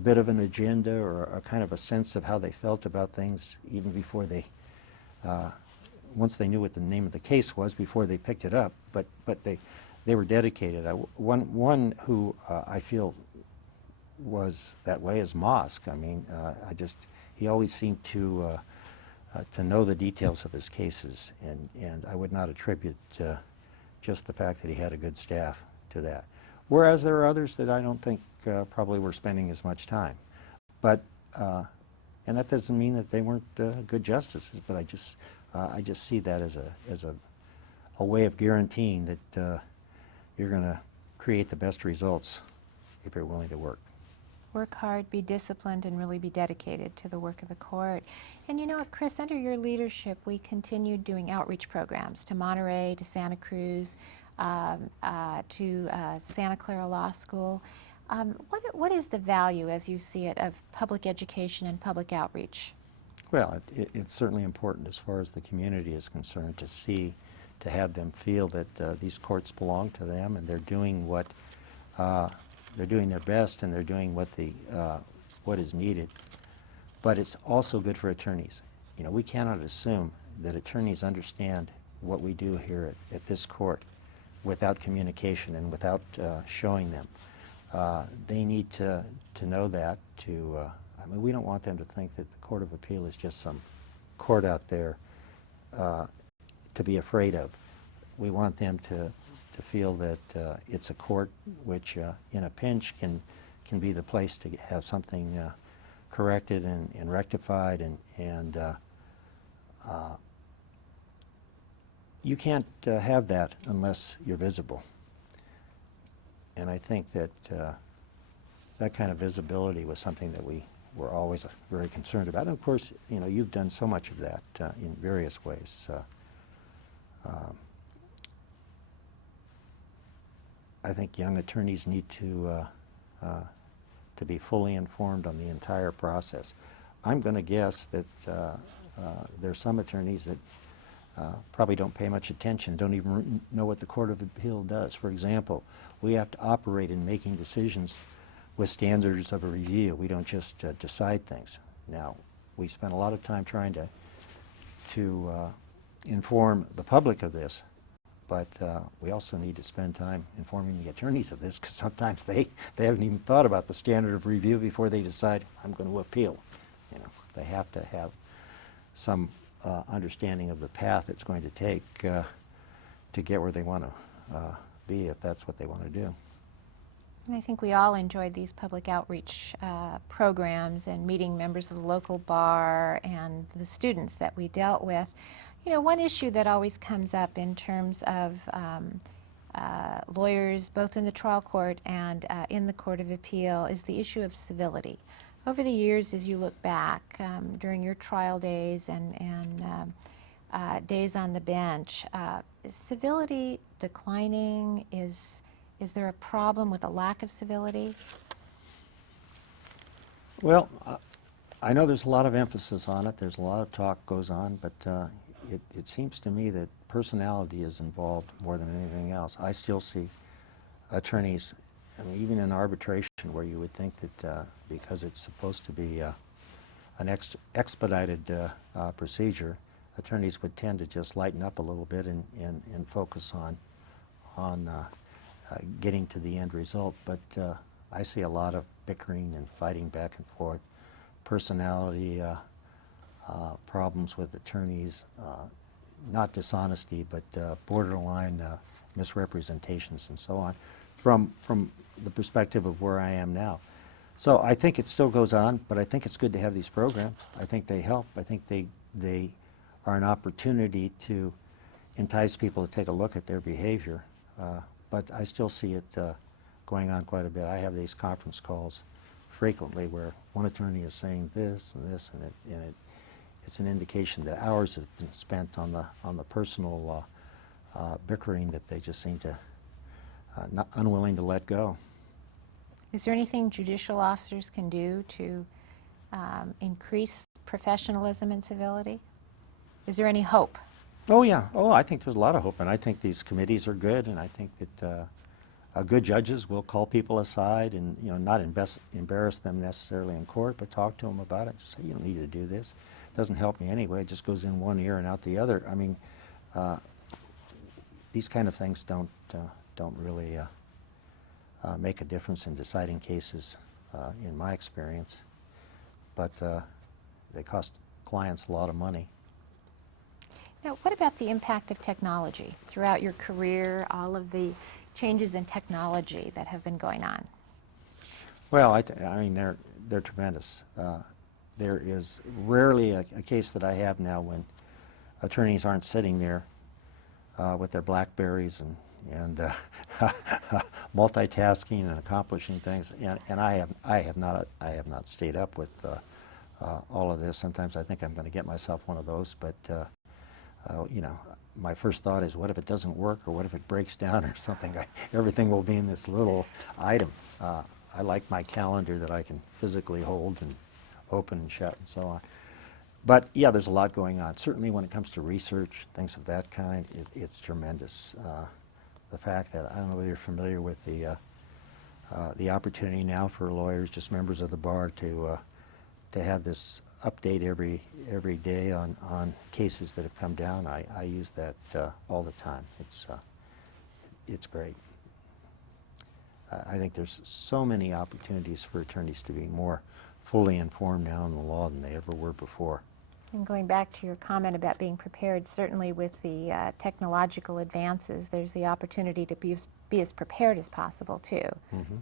bit of an agenda or a kind of a sense of how they felt about things even before they, once they knew what the name of the case was, before they picked it up, but they were dedicated. One who I feel was that way is Mosk. I mean, he always seemed to know the details of his cases, and I would not attribute just the fact that he had a good staff to that. Whereas there are others that I don't think probably were spending as much time. But, and that doesn't mean that they weren't good justices, but I just see that as a way of guaranteeing that you're going to create the best results if you're willing to work. Work hard, be disciplined, and really be dedicated to the work of the court. And you know what, Chris, under your leadership, we continued doing outreach programs to Monterey, to Santa Cruz, to Santa Clara Law School. What is the value, as you see it, of public education and public outreach? Well, it's certainly important as far as the community is concerned to have them feel that these courts belong to them, and they're doing what they're doing their best, and they're doing what is needed. But it's also good for attorneys. You know, we cannot assume that attorneys understand what we do here at this court without communication and without showing them. They need to know that. I mean, we don't want them to think that the Court of Appeal is just some court out there to be afraid of. We want them to feel that it's a court which, in a pinch, can be the place to have something corrected and rectified, and you can't have that unless you're visible. And I think that that kind of visibility was something that we were always very concerned about. And of course, you know, you've done so much of that in various ways. I think young attorneys need to be fully informed on the entire process. I'm going to guess that there are some attorneys that probably don't pay much attention, don't even know what the Court of Appeal does. For example, we have to operate in making decisions with standards of a review. We don't just decide things. Now, we spend a lot of time trying to inform the public of this, but we also need to spend time informing the attorneys of this, because sometimes they haven't even thought about the standard of review before they decide, I'm going to appeal. You know, they have to have some understanding of the path it's going to take to get where they want to be, if that's what they want to do. And I think we all enjoyed these public outreach programs and meeting members of the local bar and the students that we dealt with. You know, one issue that always comes up in terms of lawyers, both in the trial court and in the Court of Appeal, is the issue of civility. Over the years, as you look back during your trial days and days on the bench, is civility declining? Is there a problem with a lack of civility? Well, I know there's a lot of emphasis on it. There's a lot of talk goes on, but it seems to me that personality is involved more than anything else. I still see attorneys, I mean, even in arbitration, where you would think that because it's supposed to be an expedited procedure, attorneys would tend to just lighten up a little bit and focus on getting to the end result. But I see a lot of bickering and fighting back and forth, personality problems with attorneys, not dishonesty, but borderline misrepresentations and so on, from the perspective of where I am now. So I think it still goes on, but I think it's good to have these programs. I think they help. I think they are an opportunity to entice people to take a look at their behavior. But I still see it going on quite a bit. I have these conference calls frequently where one attorney is saying this and this, and it's an indication that hours have been spent on the personal bickering that they just seem to not unwilling to let go. Is there anything judicial officers can do to increase professionalism and civility? Is there any hope? Oh yeah. Oh, I think there's a lot of hope, and I think these committees are good, and I think that good judges will call people aside and not embarrass them necessarily in court, but talk to them about it. Just say, you don't need to do this. It doesn't help me anyway. It just goes in one ear and out the other. I mean, these kind of things don't really make a difference in deciding cases, in my experience. But they cost clients a lot of money. Now, what about the impact of technology throughout your career, all of the changes in technology that have been going on? Well, I mean, they're tremendous. There is rarely a case that I have now when attorneys aren't sitting there with their BlackBerries and multitasking and accomplishing things. And I have not stayed up with all of this. Sometimes I think I'm going to get myself one of those, but my first thought is, what if it doesn't work, or what if it breaks down or something? Everything will be in this little item. I like my calendar that I can physically hold and open and shut and so on. But yeah, there's a lot going on. Certainly when it comes to research, things of that kind, it's tremendous. The fact that, I don't know whether you're familiar with the opportunity now for lawyers, just members of the bar, to have this update every day on cases that have come down. I use that all the time. It's great. I think there's so many opportunities for attorneys to be more fully informed now in the law than they ever were before. And going back to your comment about being prepared, certainly with the technological advances, there's the opportunity to be as prepared as possible, too. Mm-hmm.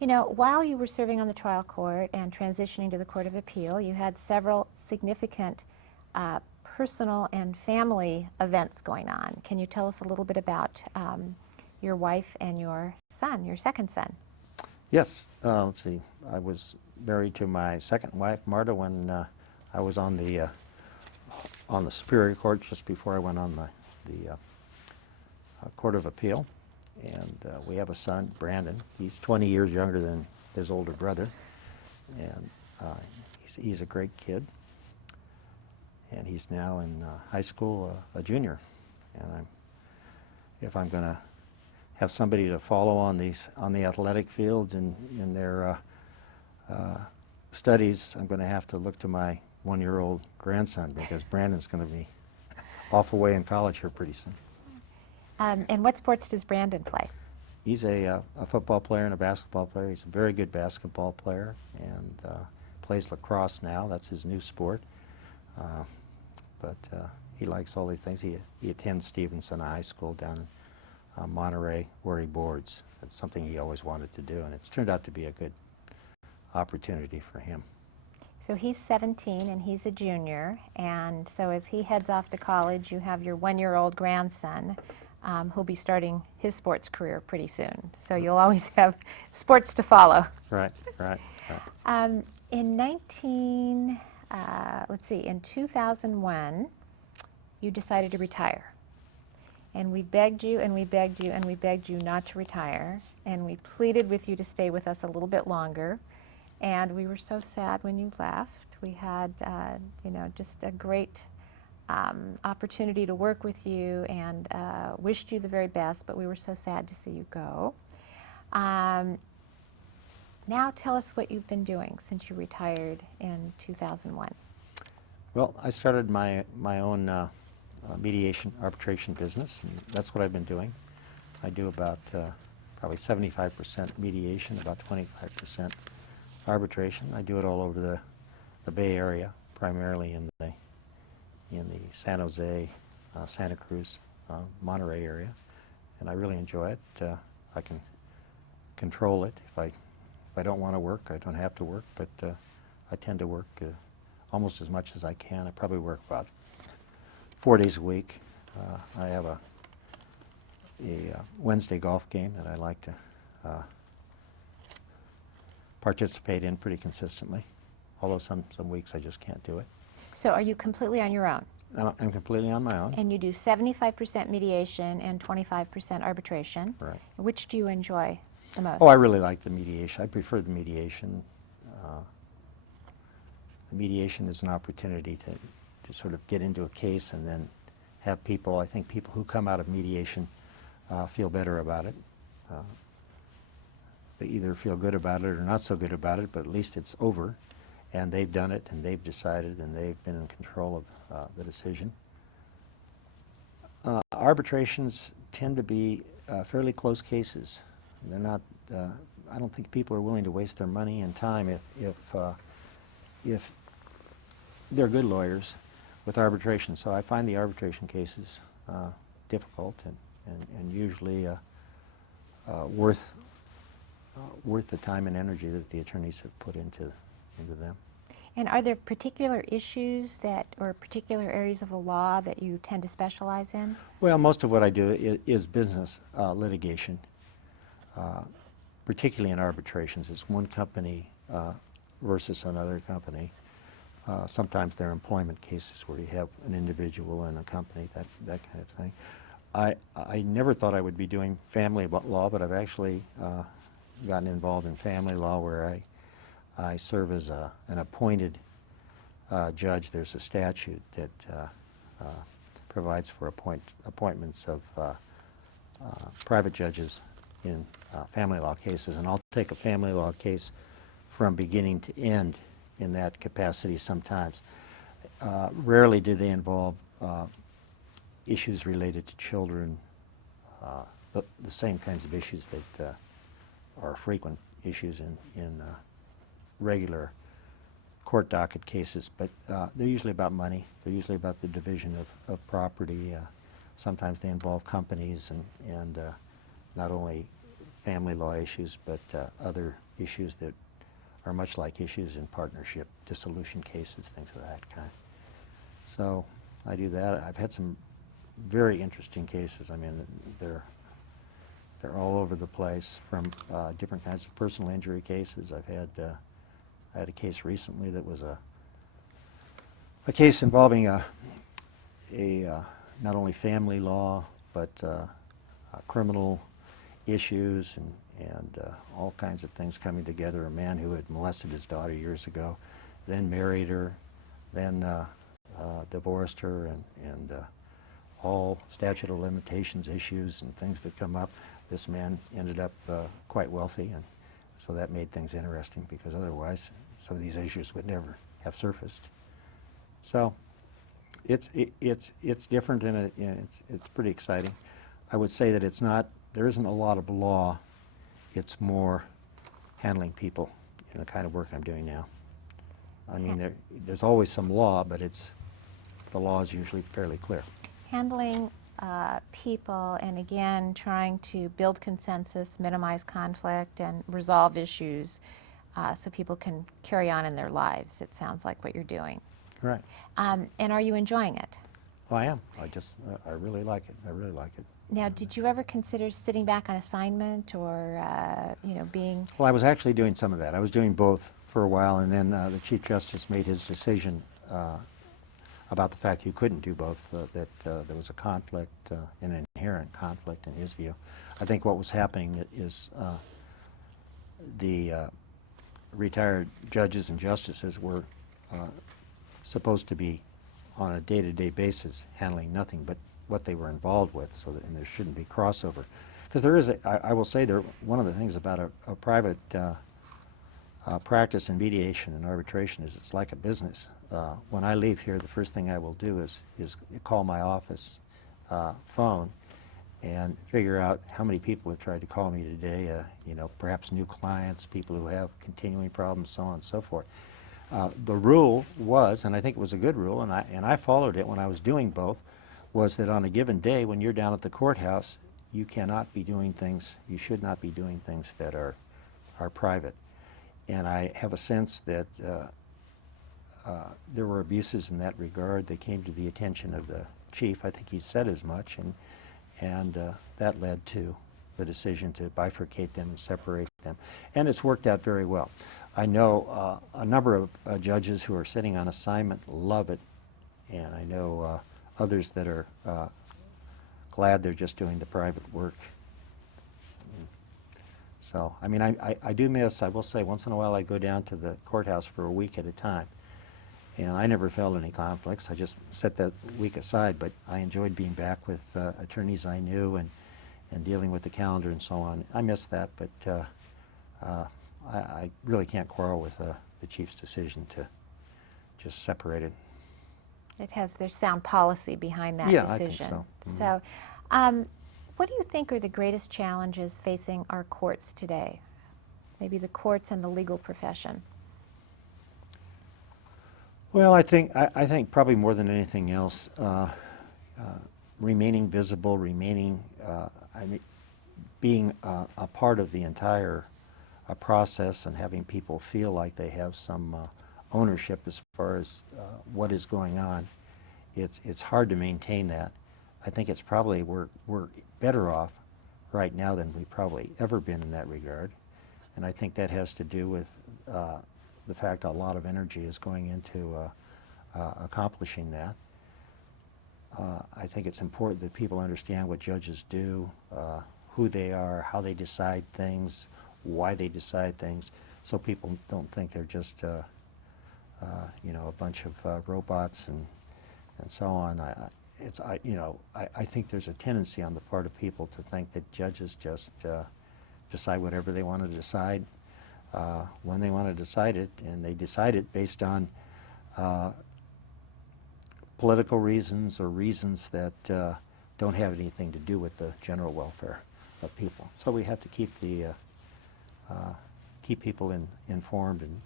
You know, while you were serving on the trial court and transitioning to the Court of Appeal, you had several significant personal and family events going on. Can you tell us a little bit about your wife and your son, your second son? Yes. Let's see. I was married to my second wife, Marta, when I was on the Superior Court just before I went on the Court of Appeal. And we have a son, Brandon. He's 20 years younger than his older brother, and he's a great kid. And he's now in high school, a junior. And if I'm going to have somebody to follow on the athletic fields and in their studies, I'm going to have to look to my one-year-old grandson, because Brandon's going to be off away in college here pretty soon. And what sports does Brandon play? He's a football player and a basketball player. He's a very good basketball player, and plays lacrosse now. That's his new sport. But he likes all these things. He attends Stevenson High School down in Monterey, where he boards. It's something he always wanted to do, and it's turned out to be a good opportunity for him. So he's 17 and he's a junior, and so as he heads off to college, you have your one-year-old grandson who'll be starting his sports career pretty soon. So you'll always have sports to follow. Right. In in 2001, you decided to retire. And we begged you and we begged you and we begged you not to retire. And we pleaded with you to stay with us a little bit longer. And we were so sad when you left. We had, just a great opportunity to work with you and wished you the very best, but we were so sad to see you go. Now tell us what you've been doing since you retired in 2001. Well, I started my own mediation arbitration business, and that's what I've been doing. I do about probably 75% mediation, about 25% arbitration. I do it all over the Bay Area, primarily in the San Jose, Santa Cruz, Monterey area, and I really enjoy it. I can control it. If I don't want to work, I don't have to work, but I tend to work almost as much as I can. I probably work about 4 days a week. I have a Wednesday golf game that I like to participate in pretty consistently, although some weeks I just can't do it. So are you completely on your own? I'm completely on my own. And you do 75% mediation and 25% arbitration. Right. Which do you enjoy the most? Oh, I really like the mediation. I prefer the mediation. The mediation is an opportunity to sort of get into a case and then have people, I think people who come out of mediation feel better about it. They either feel good about it or not so good about it, but at least it's over, and they've done it, and they've decided, and they've been in control of the decision. Arbitrations tend to be fairly close cases. They're not, I don't think people are willing to waste their money and time if they're good lawyers with arbitration. So I find the arbitration cases difficult and usually worth the time and energy that the attorneys have put into them. And are there particular issues or particular areas of the law that you tend to specialize in? Well, most of what I do is business litigation, particularly in arbitrations. It's one company versus another company. Sometimes they're employment cases where you have an individual and a company, that kind of thing. I never thought I would be doing family law, but I've actually gotten involved in family law where I serve as an appointed judge. There's a statute that provides for appointments of private judges in family law cases, and I'll take a family law case from beginning to end in that capacity sometimes. Rarely do they involve issues related to children, the same kinds of issues that are frequent issues in regular court docket cases, but they're usually about money. They're usually about the division of property. Sometimes they involve companies and not only family law issues, but other issues that are much like issues in partnership, dissolution cases, things of that kind. So I do that. I've had some very interesting cases. I mean, they're all over the place, from different kinds of personal injury cases. I had a case recently that was a case involving a not only family law but criminal issues and all kinds of things coming together. A man who had molested his daughter years ago, then married her, then divorced her, and all statute of limitations issues and things that come up. This man ended up quite wealthy, and so that made things interesting, because otherwise some of these issues would never have surfaced. So it's different, and it's pretty exciting. I would say that there isn't a lot of law. It's more handling people in the kind of work I'm doing now. I mean, there's always some law, but the law is usually fairly clear. Handling people, and again, trying to build consensus, minimize conflict, and resolve issues so people can carry on in their lives. It sounds like what you're doing. Right. And are you enjoying it? Well, I am. I really like it. I really like it. Now, did you ever consider sitting back on assignment or, being, Well, I was actually doing some of that. I was doing both for a while, and then the Chief Justice made his decision about the fact you couldn't do both, that there was a conflict, an inherent conflict in his view. I think what was happening is the retired judges and justices were supposed to be on a day-to-day basis handling nothing but what they were involved with, so that, and there shouldn't be crossover. Because there is, I will say, one of the things about a private practice in mediation and arbitration is it's like a business. When I leave here, the first thing I will do is call my office phone and figure out how many people have tried to call me today, perhaps new clients, people who have continuing problems, so on and so forth. The rule was, and I think it was a good rule, and I followed it when I was doing both, was that on a given day when you're down at the courthouse, you cannot be doing things, you should not be doing things that are private. And I have a sense that there were abuses in that regard. They came to the attention of the chief. I think he said as much, and that led to the decision to bifurcate them and separate them. And it's worked out very well. I know a number of judges who are sitting on assignment love it, and I know others that are glad they're just doing the private work. So, I mean, I do miss, I will say, once in a while I go down to the courthouse for a week at a time. And I never felt any conflicts. I just set that week aside, but I enjoyed being back with attorneys I knew and dealing with the calendar and so on. I miss that, but I really can't quarrel with the chief's decision to just separate it. there's sound policy behind that Yeah, decision. I think so. So, what do you think are the greatest challenges facing our courts today? Maybe the courts and the legal profession. Well, I think probably more than anything else, remaining visible, being a part of the entire process and having people feel like they have some ownership as far as what is going on. It's hard to maintain that. I think it's probably we're better off right now than we've probably ever been in that regard, and I think that has to do with the fact a lot of energy is going into accomplishing that. I think it's important that people understand what judges do, who they are, how they decide things, why they decide things, so people don't think they're just a bunch of robots and so on. I think there's a tendency on the part of people to think that judges just decide whatever they want to decide when they want to decide it, and they decide it based on political reasons or reasons that don't have anything to do with the general welfare of people. So we have to keep people informed and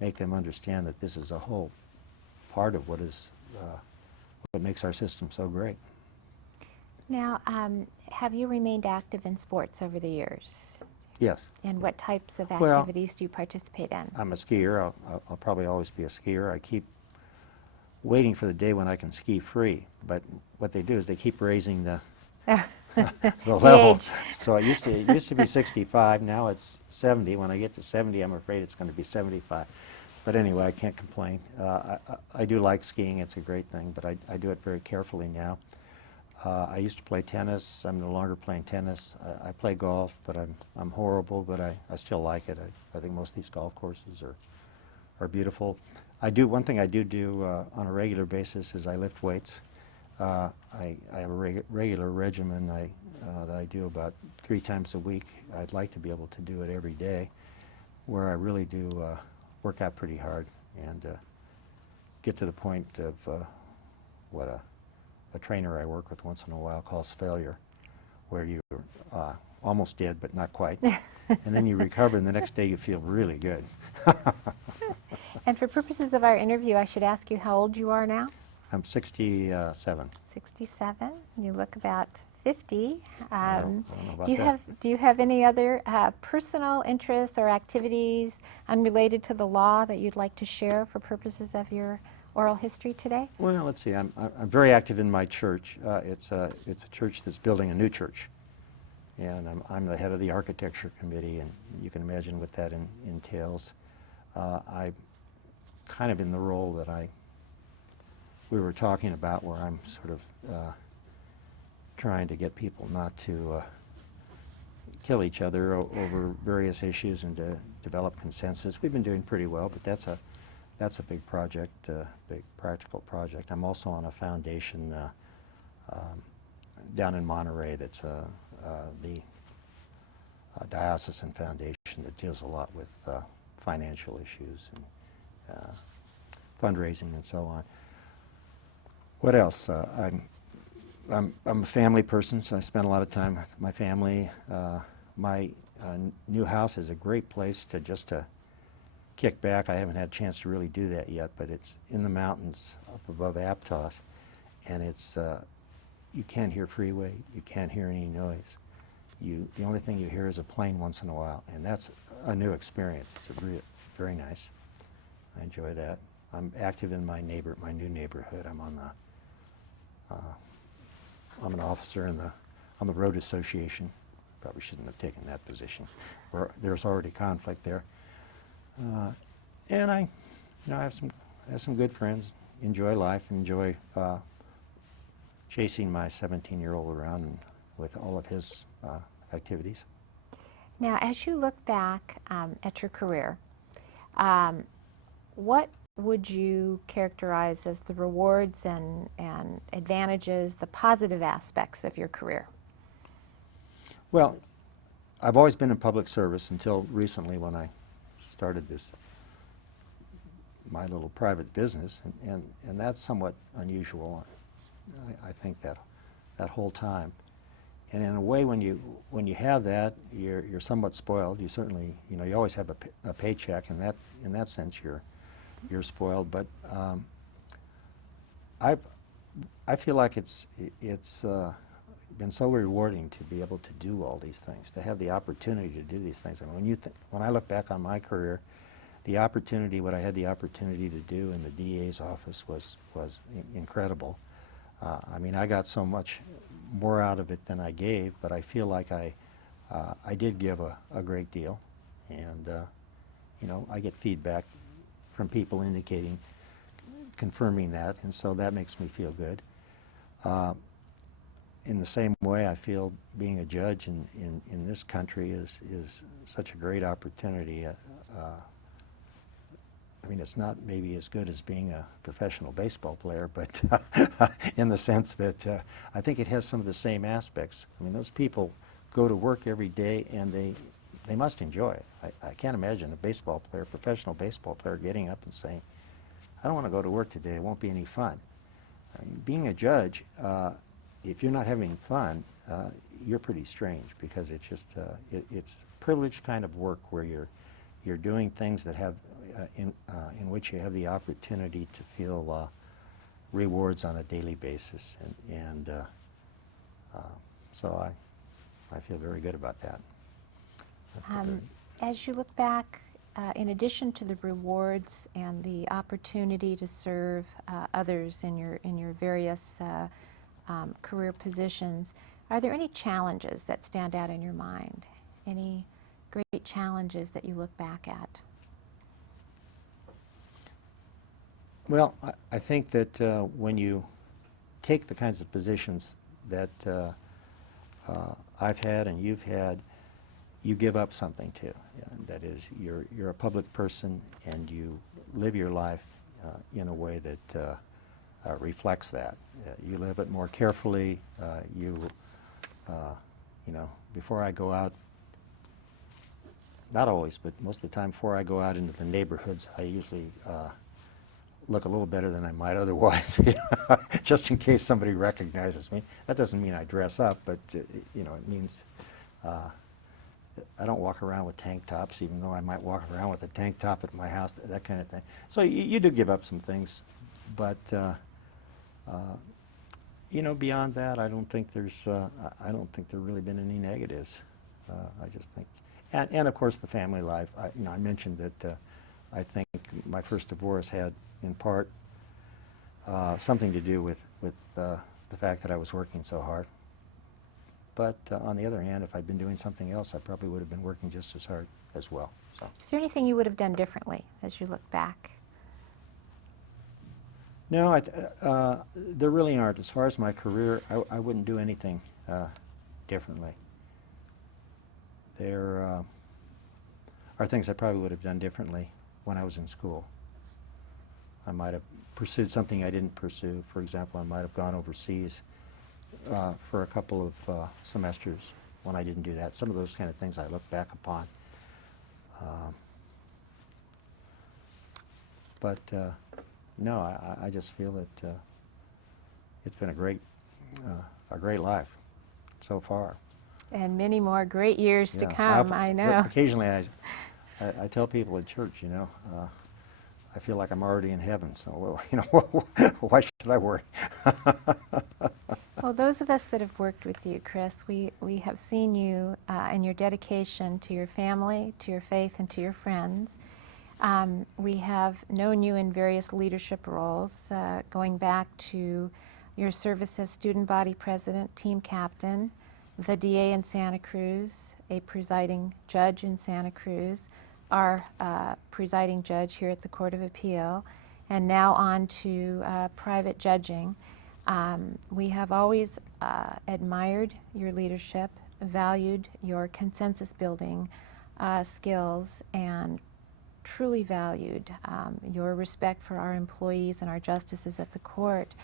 make them understand that this is a whole part of what makes our system so great. Now, have you remained active in sports over the years? Yes. And what types of Well, activities do you participate in? I'm a skier. I'll probably always be a skier. I keep waiting for the day when I can ski free, but what they do is they keep raising the level. age. So it used to be 65. Now it's 70. When I get to 70, I'm afraid it's going to be 75. But anyway, I can't complain. I do like skiing. It's a great thing, but I do it very carefully now. I used to play tennis. I'm no longer playing tennis. I play golf, but I'm horrible, but I still like it. I think most of these golf courses are beautiful. One thing I do on a regular basis is I lift weights. I have a regular regimen that I do about 3 times a week. I'd like to be able to do it every day, where I really do work out pretty hard and get to the point of what a trainer I work with once in a while calls failure, where you're almost dead but not quite, and then you recover and the next day you feel really good. And for purposes of our interview, I should ask you how old you are now? I'm 67. 67. You look about 50. I don't know about Do you have any other personal interests or activities unrelated to the law that you'd like to share for purposes of your oral history today? Well, let's see. I'm very active in my church. It's a church that's building a new church, and I'm the head of the architecture committee, and you can imagine what that entails. I kind of in the role that we were talking about, where I'm sort of trying to get people not to kill each other over various issues and to develop consensus. We've been doing pretty well, but that's a big project, big practical project. I'm also on a foundation down in Monterey that's the diocesan foundation that deals a lot with financial issues and fundraising and so on. What else? I'm a family person, so I spend a lot of time with my family. My new house is a great place to kick back. I haven't had a chance to really do that yet, but it's in the mountains up above Aptos, and it's you can't hear freeway, you can't hear any noise. The only thing you hear is a plane once in a while, and that's a new experience. It's very nice. I enjoy that. I'm active in my new neighborhood. I'm an officer on the road association. Probably shouldn't have taken that position. There's already conflict there. And I have some good friends. Enjoy life. Enjoy chasing my 17-year-old around with all of his activities. Now, as you look back at your career, what would you characterize as the rewards and advantages, the positive aspects of your career? Well, I've always been in public service until recently when I started my little private business, and that's somewhat unusual. I think that whole time. And in a way, when you have that, you're somewhat spoiled. You certainly, you always have a paycheck, and in that sense you're spoiled. But I feel like it's been so rewarding to be able to do all these things, to have the opportunity to do these things. I mean, when I look back on my career, what I had the opportunity to do in the DA's office was incredible. I mean, I got so much more out of it than I gave, but I feel like I did give a great deal, and I get feedback from people confirming that, and so that makes me feel good. In the same way, I feel being a judge in this country is such a great opportunity. I mean, it's not maybe as good as being a professional baseball player, but in the sense that I think it has some of the same aspects. I mean, those people go to work every day, and they must enjoy it. I can't imagine a professional baseball player getting up and saying, I don't want to go to work today, it won't be any fun. I mean, being a judge, if you're not having fun, you're pretty strange, because it's just it's privileged kind of work where you're doing things that have in which you have the opportunity to feel rewards on a daily basis, and so I feel very good about that. As you look back, in addition to the rewards and the opportunity to serve others in your various career positions, are there any challenges that stand out in your mind? Any great challenges that you look back at? Well, I think that when you take the kinds of positions that I've had and you've had, you give up something too. That is, you're a public person, and you live your life in a way that reflects that. You live it more carefully. Before I go out, not always, but most of the time, before I go out into the neighborhoods, I usually look a little better than I might otherwise, just in case somebody recognizes me. That doesn't mean I dress up, but it means I don't walk around with tank tops, even though I might walk around with a tank top at my house, that kind of thing. So you do give up some things, but beyond that, I don't think there really been any negatives. I just think, and of course the family life. I mentioned that I think my first divorce had in part something to do with the fact that I was working so hard. But on the other hand, if I'd been doing something else, I probably would have been working just as hard as well. So. Is there anything you would have done differently as you look back? No, there really aren't. As far as my career, I wouldn't do anything differently. There are things I probably would have done differently when I was in school. I might have pursued something I didn't pursue. For example, I might have gone overseas for a couple of semesters when I didn't do that. Some of those kind of things I look back upon. But no, I just feel that it's been a great life so far. And many more great years to Yeah, come, I know. Occasionally, I tell people at church, you know, I feel like I'm already in heaven. So, well, you know, why should I worry? Well, those of us that have worked with you, Chris, we have seen you and your dedication to your family, to your faith, and to your friends. We have known you in various leadership roles, going back to your service as student body president, team captain, the DA in Santa Cruz, a presiding judge in Santa Cruz, our presiding judge here at the Court of Appeal, and now on to private judging. We have always admired your leadership, valued your consensus building skills, and truly valued your respect for our employees and our justices at the court.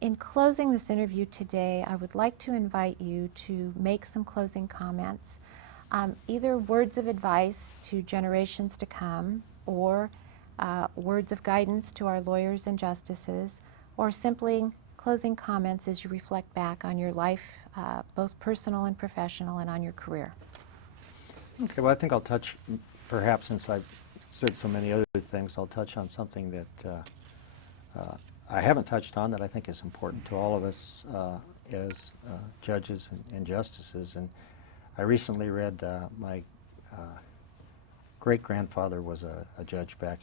In closing this interview today, I would like to invite you to make some closing comments, either words of advice to generations to come, or words of guidance to our lawyers and justices, or simply closing comments as you reflect back on your life, both personal and professional, and on your career. Okay, well, I think I'll touch, perhaps since I've said so many other things, I'll touch on something that I haven't touched on that I think is important to all of us as judges and justices. And I recently read my great-grandfather was a judge back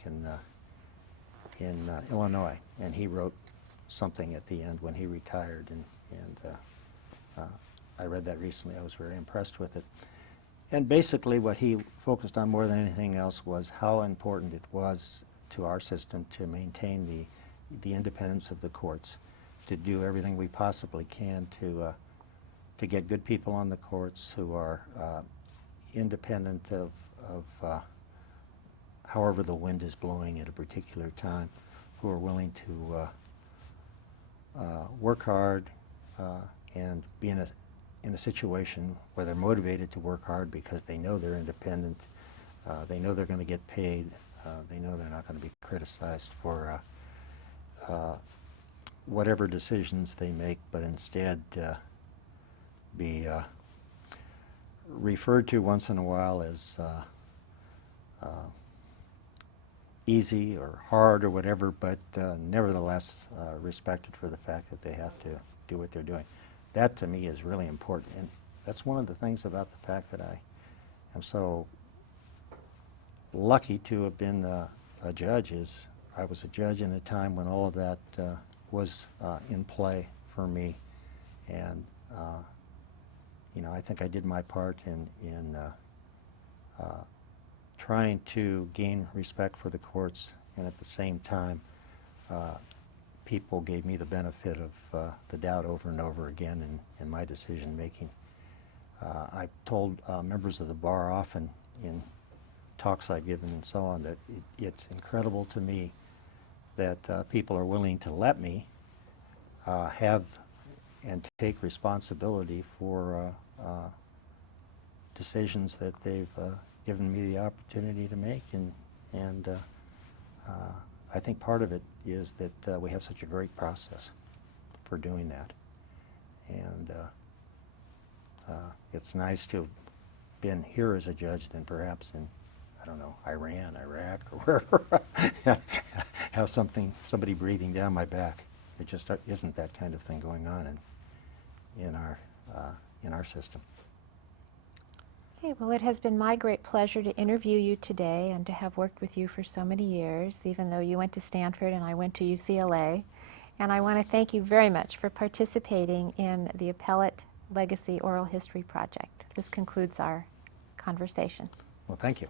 in Illinois, and he wrote something at the end when he retired, and I read that recently. I was very impressed with it. And basically what he focused on more than anything else was how important it was to our system to maintain the independence of the courts, to do everything we possibly can to get good people on the courts who are independent of however the wind is blowing at a particular time, who are willing to work hard and be in a situation where they're motivated to work hard because they know they're independent, they know they're going to get paid, they know they're not going to be criticized for whatever decisions they make, but instead be referred to once in a while as easy or hard or whatever, but nevertheless respected for the fact that they have to do what they're doing. That to me is really important, and that's one of the things about the fact that I am so lucky to have been a judge. Is I was a judge in a time when all of that was in play for me, and you know, I think I did my part in trying to gain respect for the courts, and at the same time people gave me the benefit of the doubt over and over again in my decision making. I've told members of the bar often in talks I've given and so on that it's incredible to me that people are willing to let me have and take responsibility for decisions that they've given me the opportunity to make, and I think part of it is that we have such a great process for doing that, and it's nice to have been here as a judge than perhaps in, I don't know, Iran, Iraq, or wherever, have somebody breathing down my back. There just isn't that kind of thing going on in our system. Okay, well, it has been my great pleasure to interview you today and to have worked with you for so many years, even though you went to Stanford and I went to UCLA. And I want to thank you very much for participating in the Appellate Legacy Oral History Project. This concludes our conversation. Well, thank you.